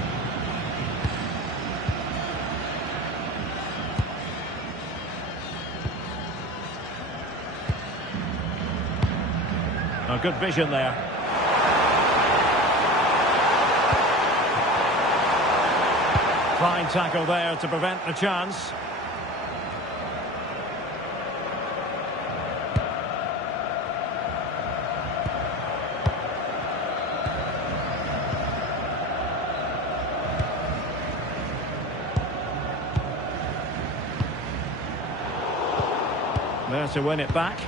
Oh, good vision there. Fine tackle there to prevent the chance. There to win it back.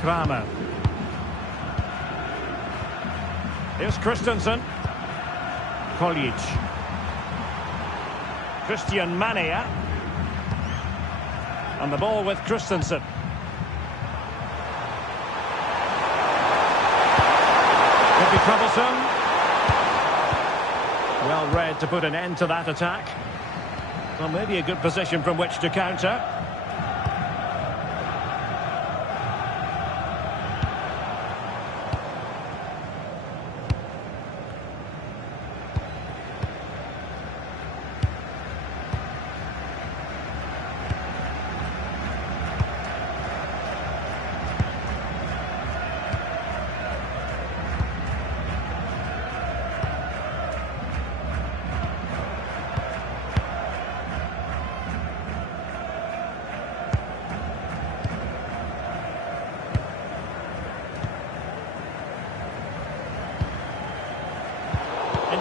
Kramer. Here's Christensen. Koljic. Christian Mania. And the ball with Christensen. Could be troublesome. Well read to put an end to that attack. Well, maybe a good position from which to counter.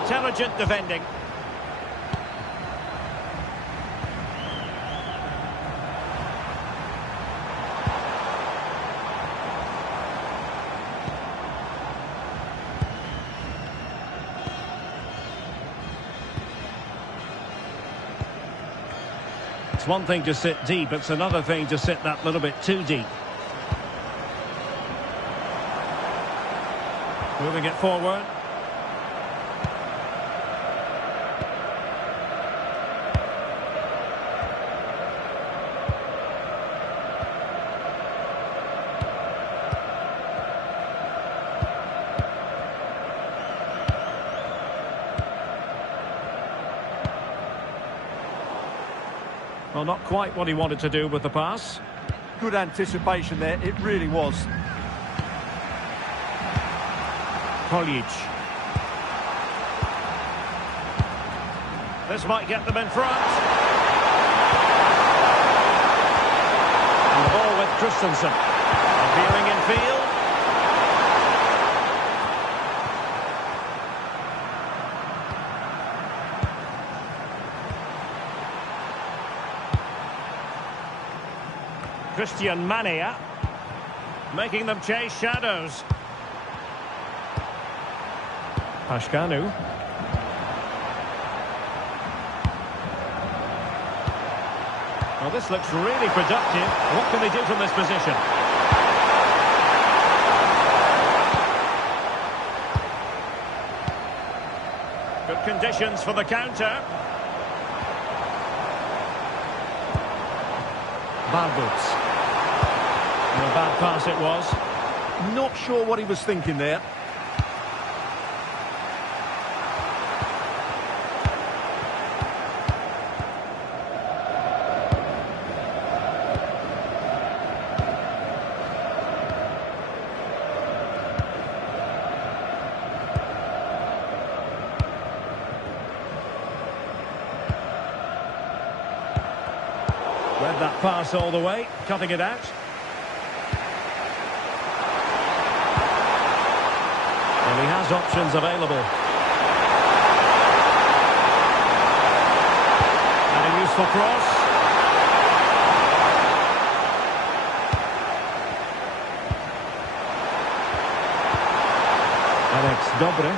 Intelligent defending. It's one thing to sit deep, it's another thing to sit that little bit too deep. Moving it forward. Well, not quite what he wanted to do with the pass. Good anticipation there, it really was. Polic. This might get them in front. And the ball with Christensen. Appearing in field. Christian Mania. Making them chase shadows. Pashkanu. Well, this looks really productive. What can they do from this position? Good conditions for the counter. Barbuts. And a bad pass it was. Not sure what he was thinking there. Read that pass all the way, cutting it out. And he has options available. And a useful cross. Alex Dobre.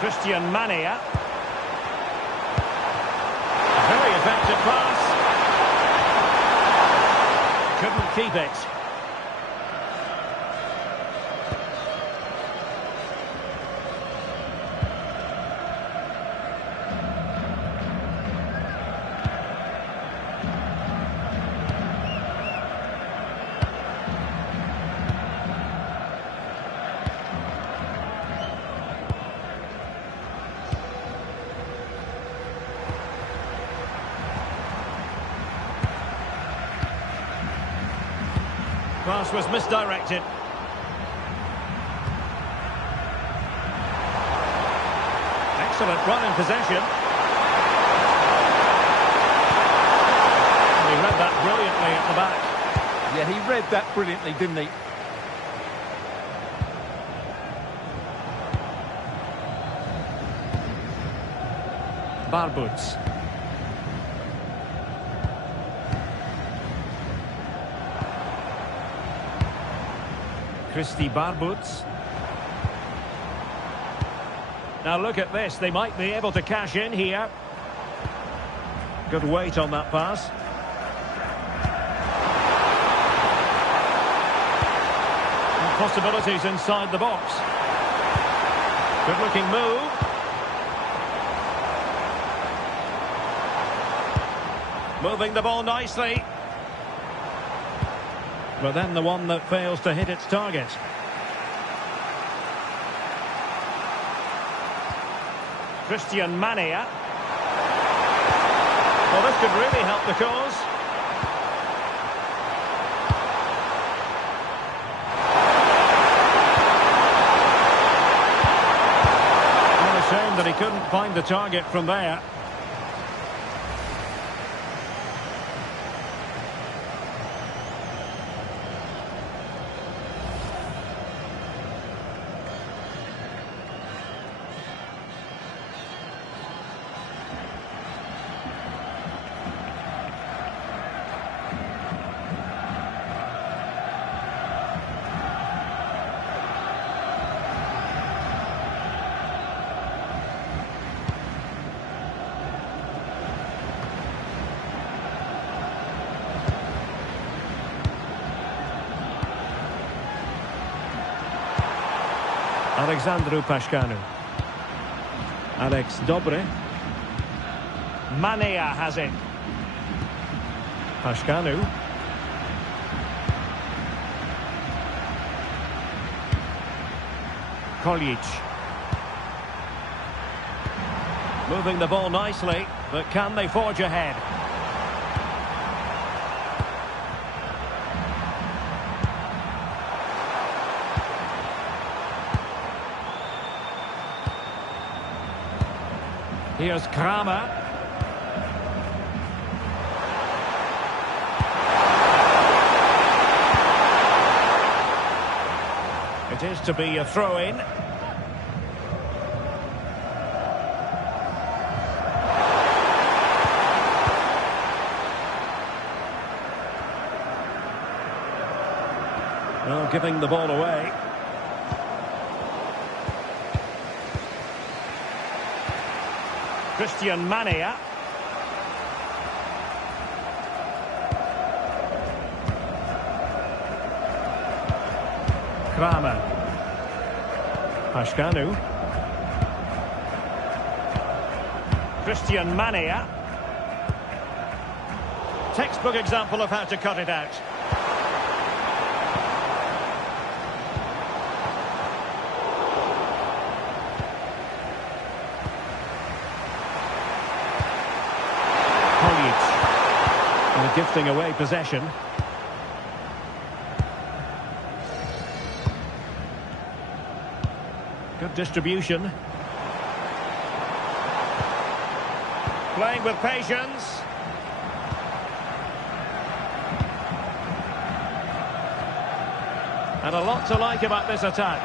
Christian Mania. Very effective pass. Couldn't keep it. Pass was misdirected. Excellent run in possession. And he read that brilliantly at the back. Yeah, he read that brilliantly, didn't he? Barbuts. Christy Barbuts. Now look at this, they might be able to cash in here. Good weight on that pass. And possibilities inside the box. Good looking move. Moving the ball nicely. But then the one that fails to hit its target. Christian Mania. Well, this could really help the cause. What a shame that he couldn't find the target from there. Alexandru Pașcanu. Alex Dobre. Manea has it. Pașcanu. Koljic. Moving the ball nicely, but can they forge ahead? Here's Kramer. It is to be a throw-in. Well, giving the ball away. Christian Manea. Kramer. Pașcanu. Christian Manea. Textbook example of how to cut it out. And gifting away possession. Good distribution. Playing with patience. And a lot to like about this attack.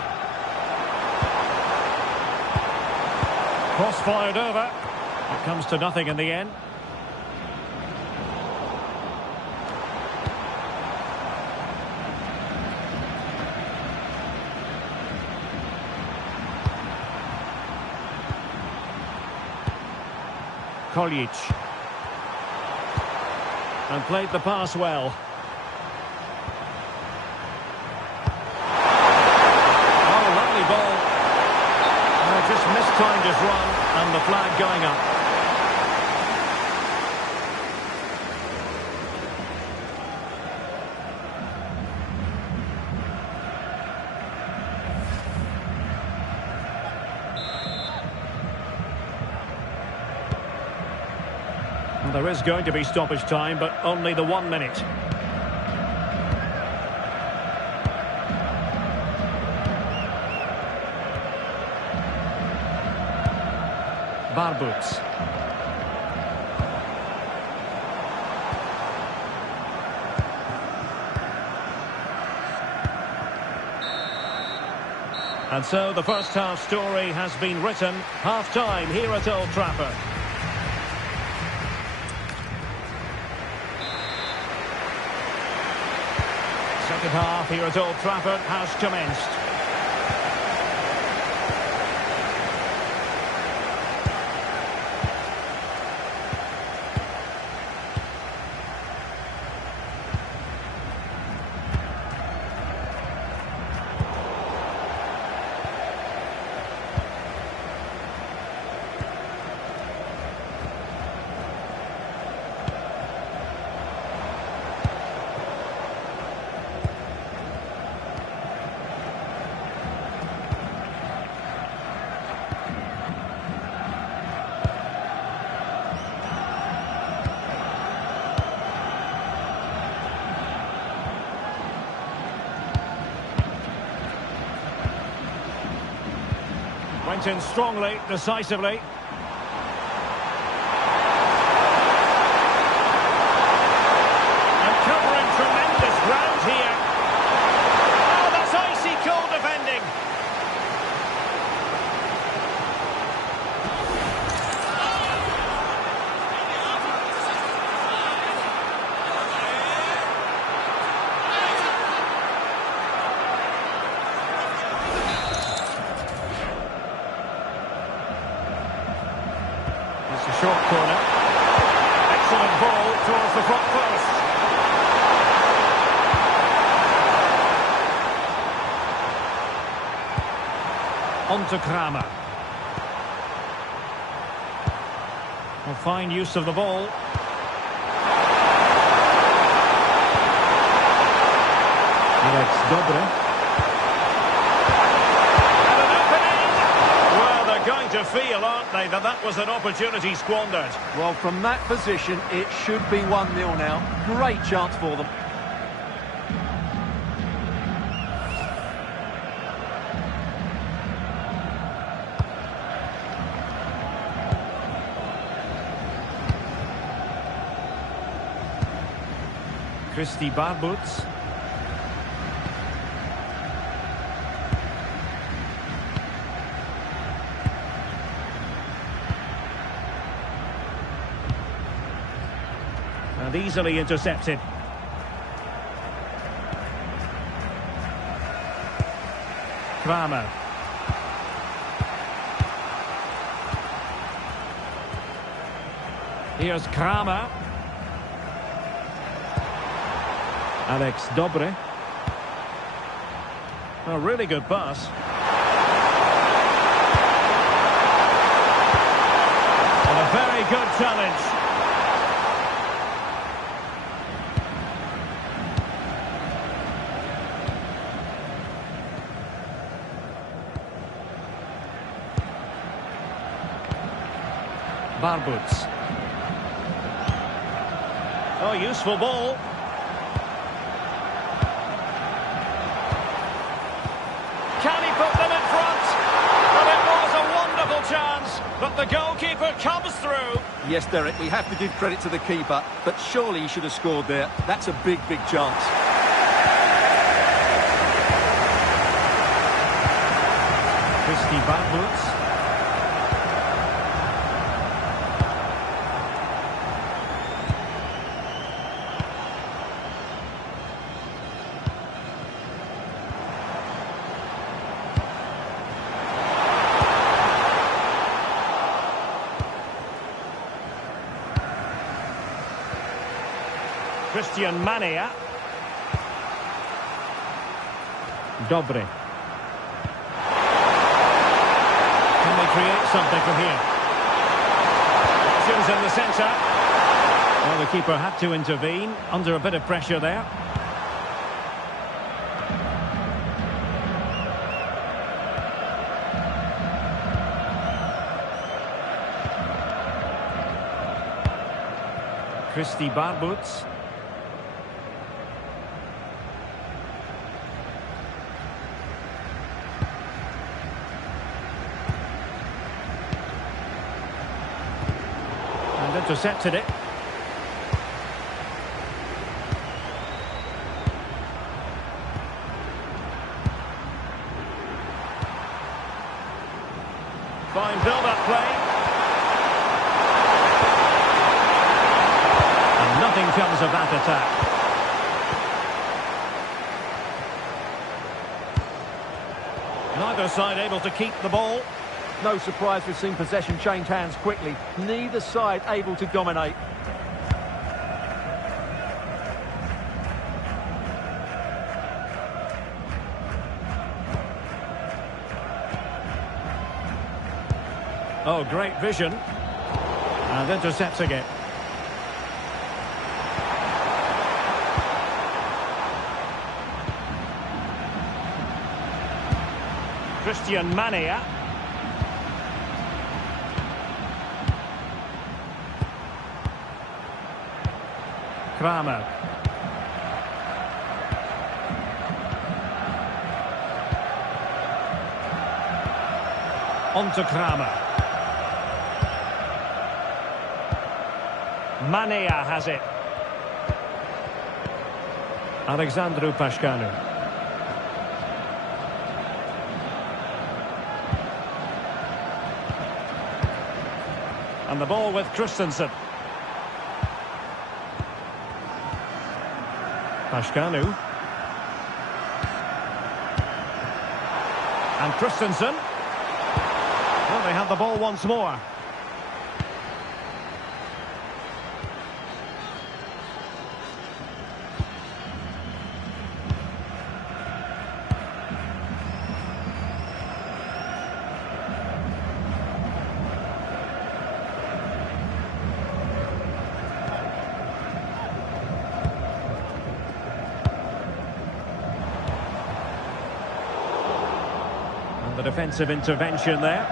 Cross fired over. It comes to nothing in the end. Koljic. And played the pass well. Oh, lovely ball. Just mistimed his run and the flag going up. There is going to be stoppage time, but only the 1 minute. Barbuts. And so the first half story has been written. Half-time here at Old Trafford. Second half here at Old Trafford has commenced. Went in strongly, decisively. And covering tremendous ground here. Oh, that's icy cold defending. It's a short corner. Excellent ball towards the front post. On to Kramer. Well, fine use of the ball. Alex Dobre. And an opening! Well, they're going to feel, aren't they, that that was an opportunity squandered. Well, from that position, it should be 1-0 now. Great chance for them. Christy Barbuts. And easily intercepted. Kramer. Here's Kramer. Alex Dobre. A really good pass. And a very good challenge. Barbuts. Oh, useful ball. Can he put them in front? Well, it was a wonderful chance, but the goalkeeper comes through. Yes, Derek, we have to give credit to the keeper, but surely he should have scored there. That's a big, big chance. Christy Barbuts. Christian Mania. Dobre. Can they create something from here? Options in the centre. Well, the keeper had to intervene under a bit of pressure there. Christy Barbuts. Intercepted it. Fine build-up play. And nothing comes of that attack. Neither side able to keep the ball. No surprise we've seen possession change hands quickly. Neither side able to dominate. Oh, great vision. And intercepts again. Christian Mania. Kramer. On to Kramer. Mania has it. Alexandru Pașcanu. And the ball with Christensen. Pașcanu. And Christensen. Well, they have the ball once more. And the defensive intervention there.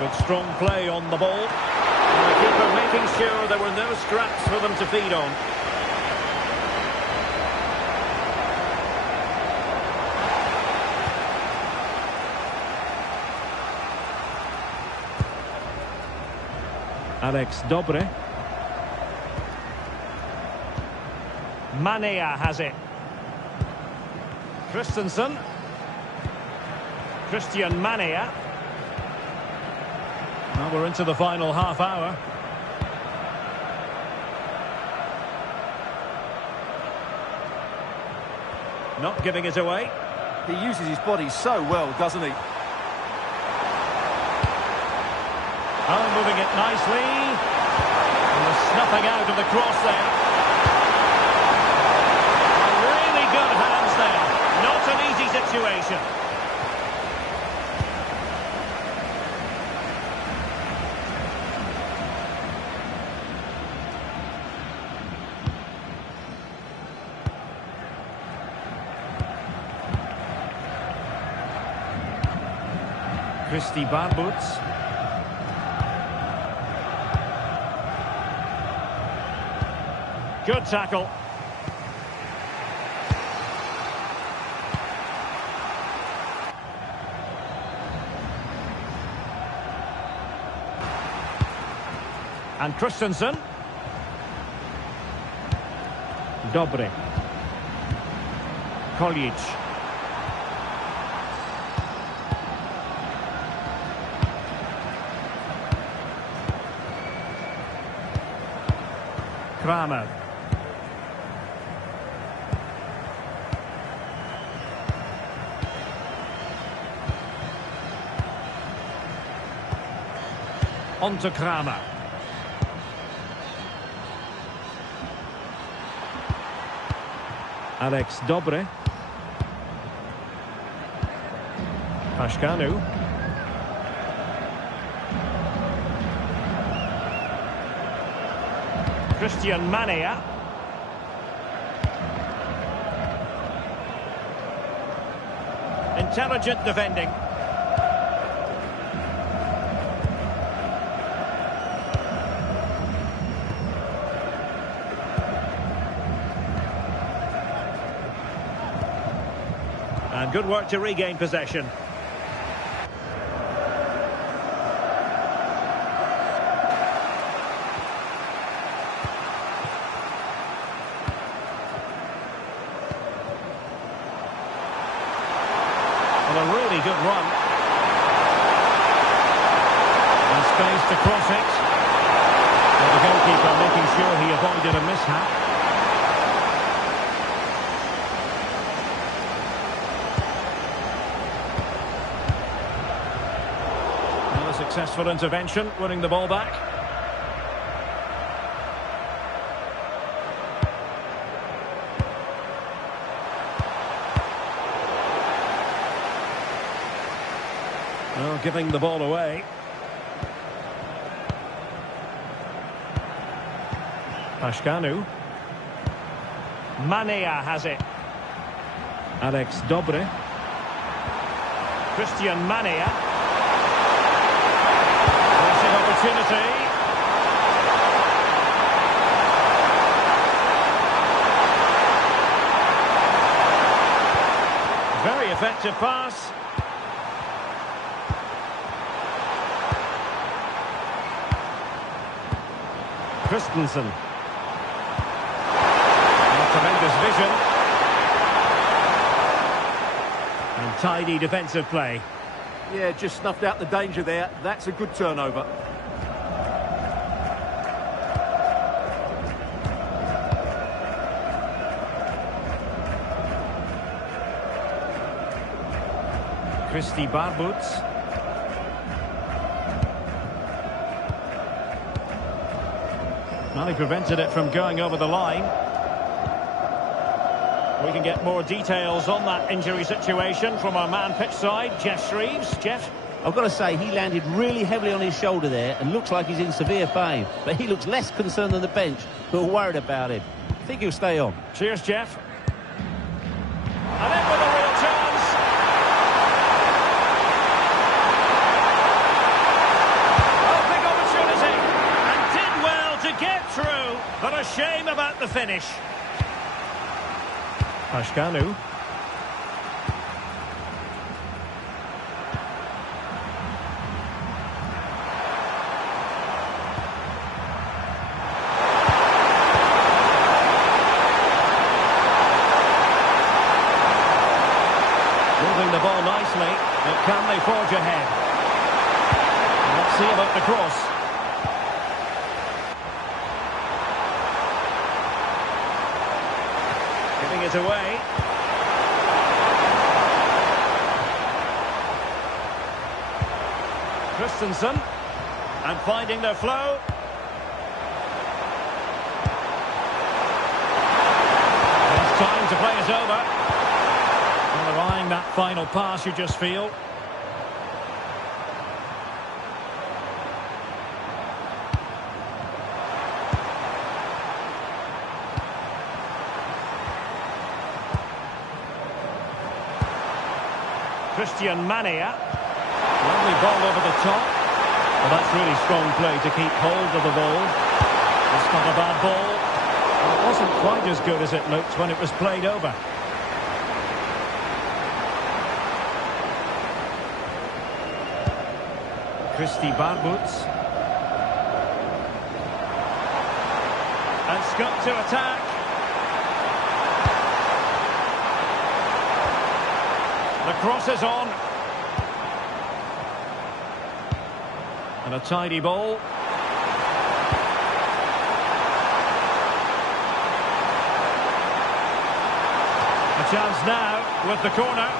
Good strong play on the ball. And the keeper making sure there were no scraps for them to feed on. Alex Dobre. Manea has it. Christensen. Christian Manea. Well, we're into the final half hour. Not giving it away. He uses his body so well, doesn't he? Oh, moving it nicely. And the snuffing out of the cross there. Really good hands there. Not an easy situation. Christy Barbuts. Good tackle. And Christensen. Dobre. Koljic. Kramer. On to Kramer. Alex Dobre. Pashkanu. Christian Manea. Intelligent defending. And good work to regain possession. Well, a really good run. And space to cross it. And the goalkeeper making sure he avoided a mishap. Successful intervention, winning the ball back. Oh, giving the ball away. Pashkanu. Manea has it. Alex Dobre. Christian Manea. Opportunity. Very effective pass. Christensen. And tremendous vision. And tidy defensive play. Yeah, just snuffed out the danger there. That's a good turnover. Christy Barbuts. Well, he prevented it from going over the line. We can get more details on that injury situation from our man pitch side, Jeff Shreves. Jeff? I've got to say, he landed really heavily on his shoulder there and looks like he's in severe pain. But he looks less concerned than the bench, who are worried about him. I think he'll stay on. Cheers, Jeff. And in with a real chance. Oh, big opportunity. And did well to get through. But a shame about the finish. Pashkanu. Moving the ball nicely, but can they forge ahead? Let's see about the cross. Giving it away. Christensen, and finding their flow. It's time to play it over. Eyeing that final pass, you just feel. Christian Mania. Lovely ball over the top. Well, that's really strong play to keep hold of the ball. It's not a bad ball. Well, it wasn't quite as good as it looked when it was played over. Christy Barbuts. And Scott to attack. The cross is on. And a tidy ball. A chance now with the corner.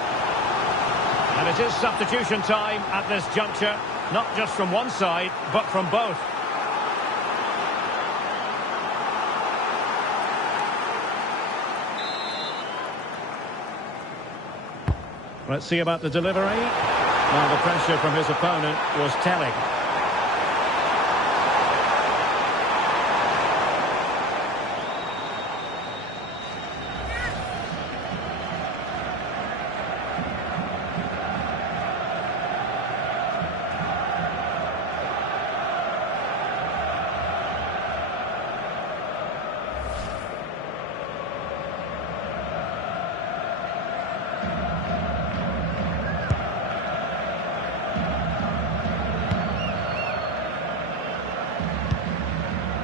And it is substitution time at this juncture. Not just from one side, but from both. Let's see about the delivery. Now the pressure from his opponent was telling.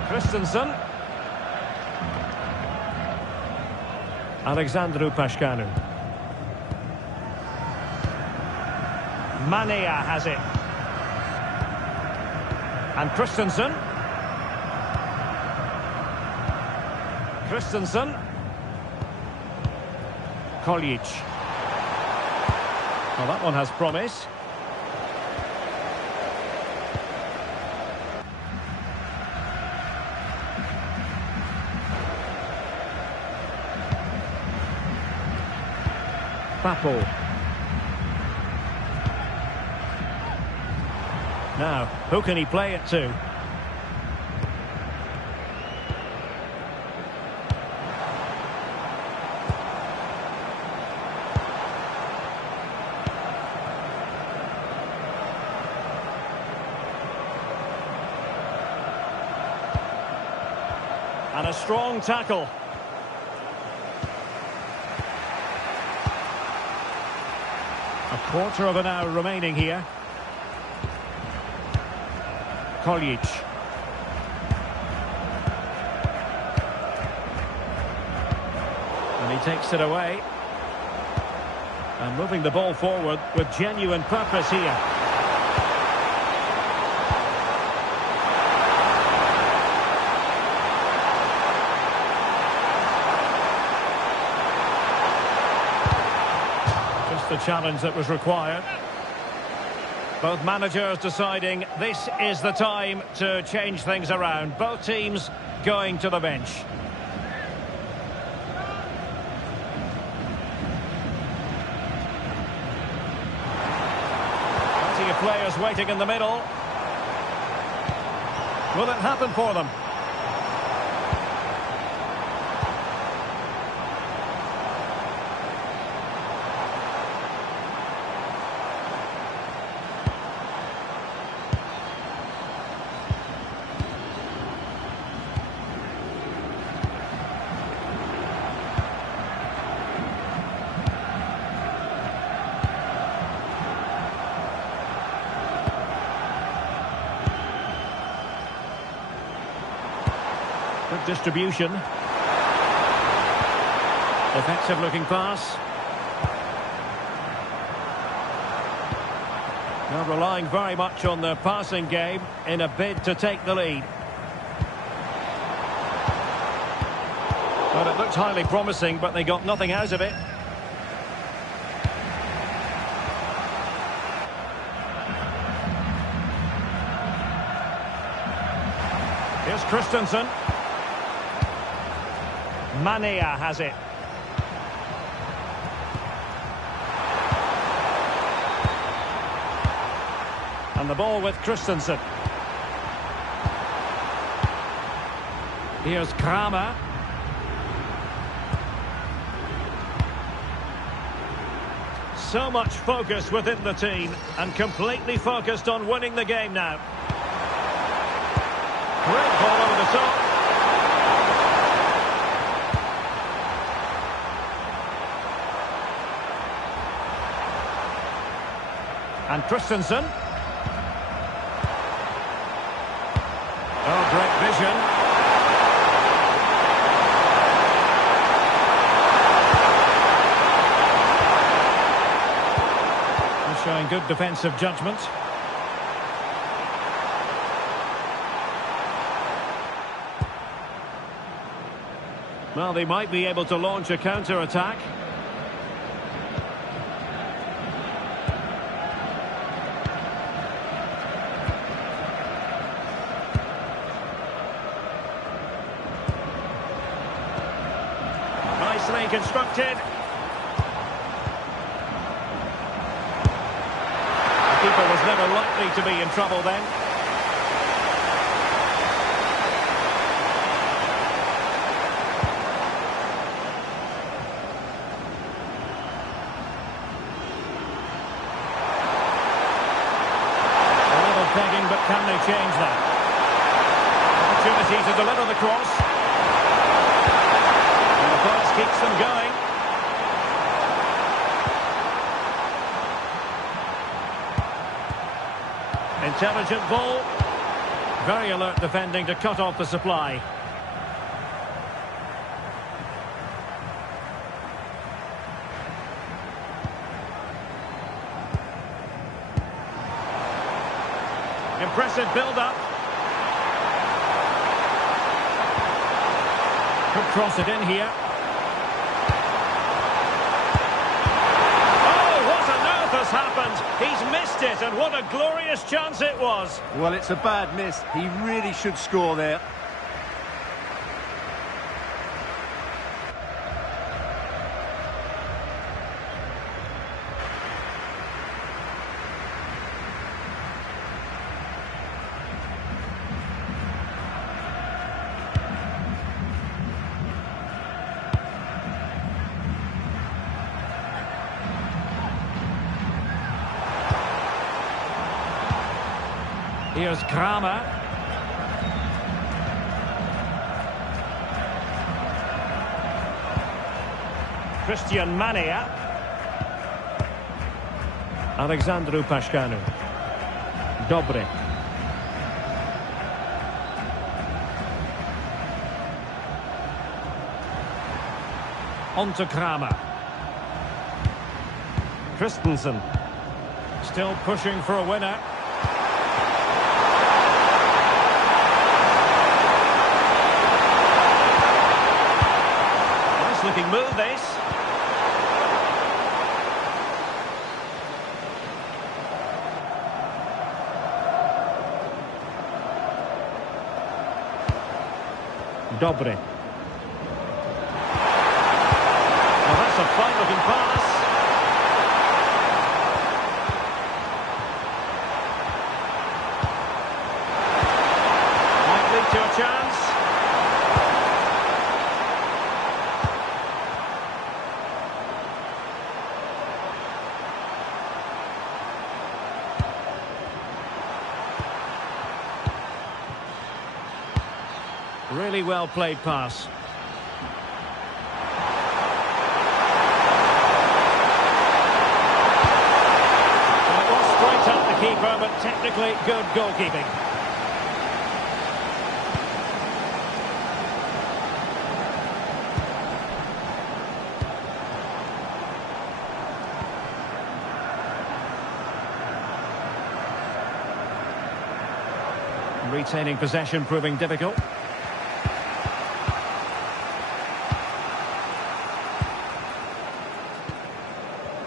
Christensen. Alexandru Pashkanu. Mania has it. And Christensen. Christensen. Koljic. Well, that one has promise. Papel. Now, who can he play it to? And a strong tackle. A quarter of an hour remaining here. Koljic. And he takes it away. And moving the ball forward with genuine purpose here. The challenge that was required. Both managers deciding this is the time to change things around. Both teams going to the bench. Plenty of play players waiting in the middle. Will it happen for them? Good distribution. Effective looking pass. Now relying very much on their passing game in a bid to take the lead. Well, it looked highly promising, but they got nothing out of it. Here's Christensen. Mania has it. And the ball with Christensen. Here's Kramer. So much focus within the team and completely focused on winning the game now. Great ball over the top. And Christensen. Oh, great vision. He's showing good defensive judgment. Well, they might be able to launch a counter-attack. Nicely constructed. The keeper was never likely to be in trouble then. A little pegging, but can they change that? Opportunity to deliver the cross. Keeps them going. Intelligent ball. Very alert defending to cut off the supply. Impressive build-up. Could cross it in here. Happened. He's missed it, and what a glorious chance it was. Well, it's a bad miss. He really should score there. Here's Kramer. Christian Mania. Alexandru Pașcanu. Dobre. On to Kramer. Christensen. Still pushing for a winner. Looking move this. Dobre. Well, that's a fine looking pass. Really well played pass. Well, it was straight at the keeper, but technically good goalkeeping. Retaining possession proving difficult.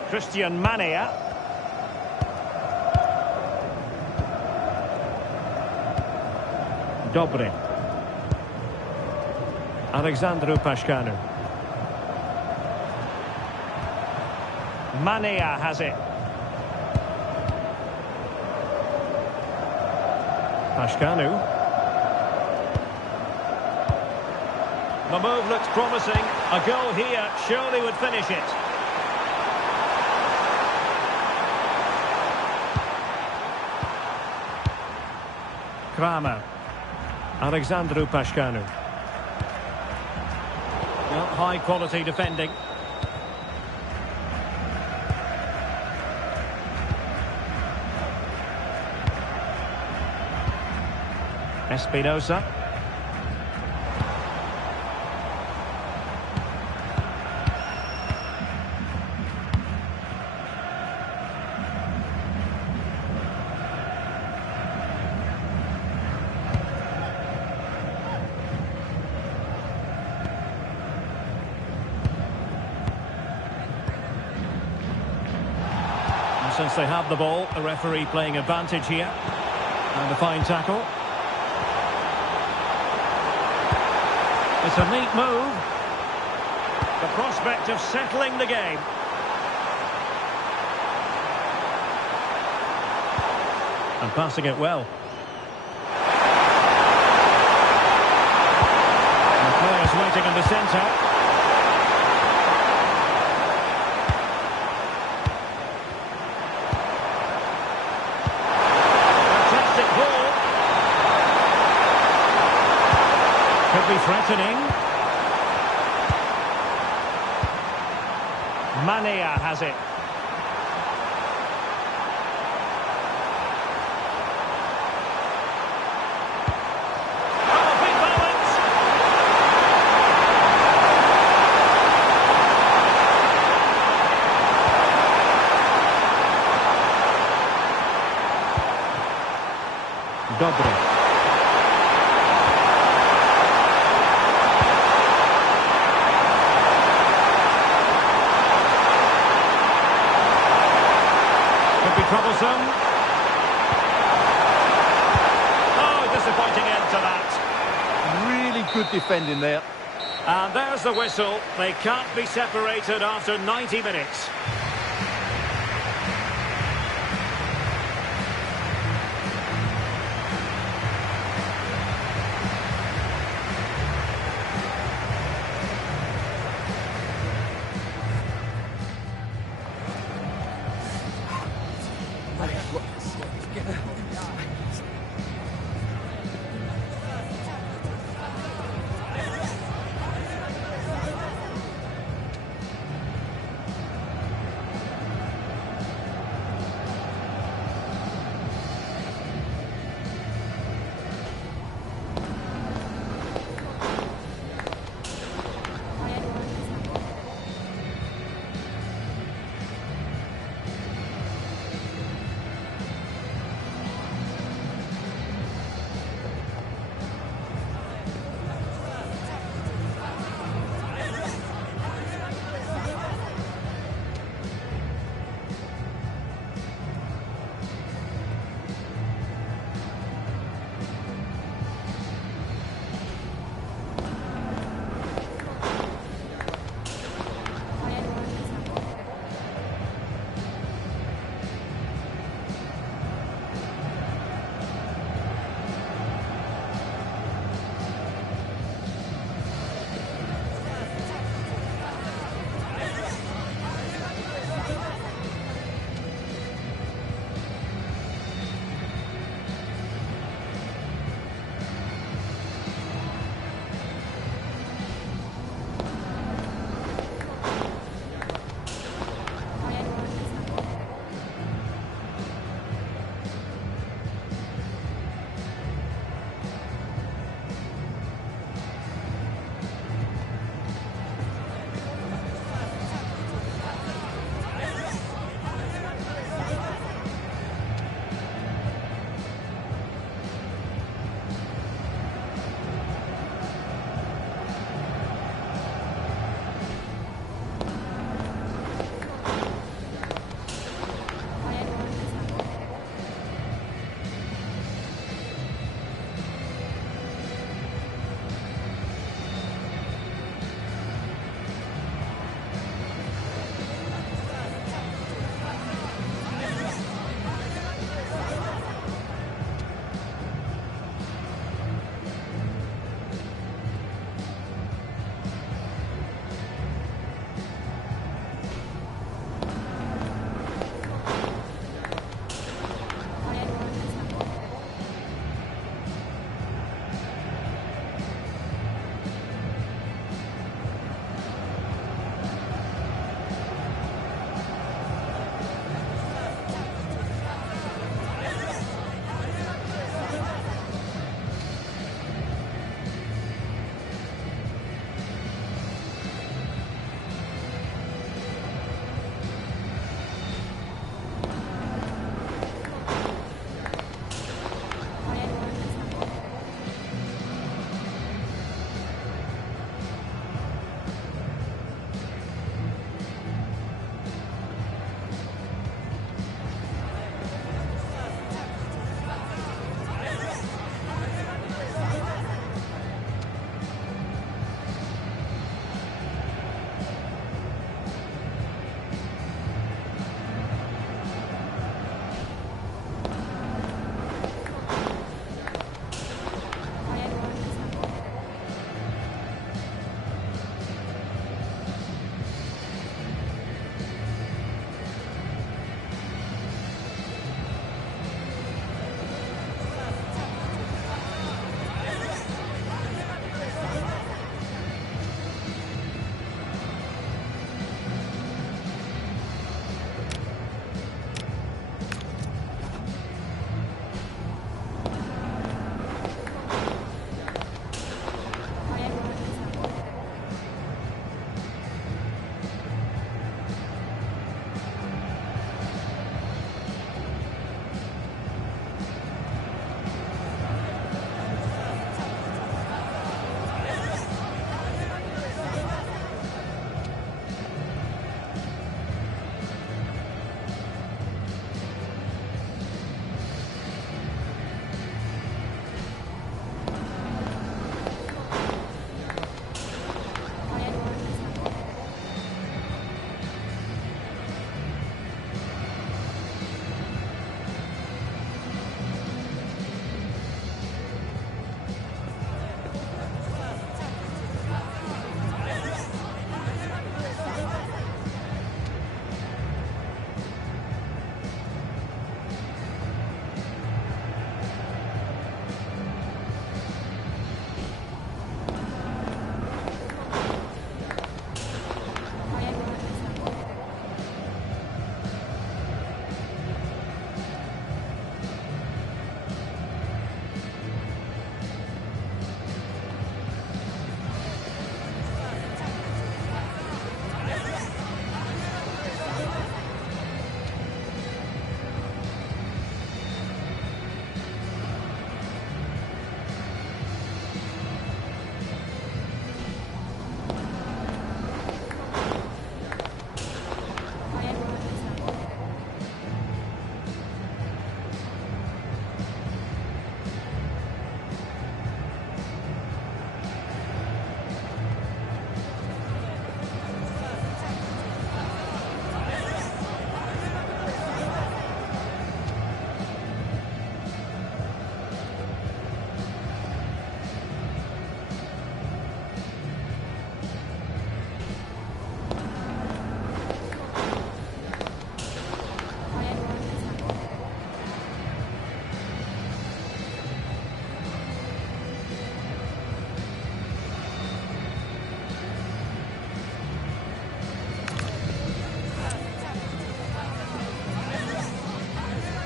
Christian Mania. Dobry. Alexandru Pashkanu. Mania has it. Pashkanu. The move looks promising. A goal here surely would finish it. Kramer. Alexandru Pashkanu. Well, high quality defending. Espinosa. And since they have the ball, the referee playing advantage here. And a fine tackle. It's a neat move. The prospect of settling the game. And passing it well. The players waiting in the centre. Fantastic ball. Could be threatening. Mania has it. Oh, big balance! Dobry. Troublesome. Oh, disappointing end to that. Really good defending there. And there's the whistle. They can't be separated after 90 minutes.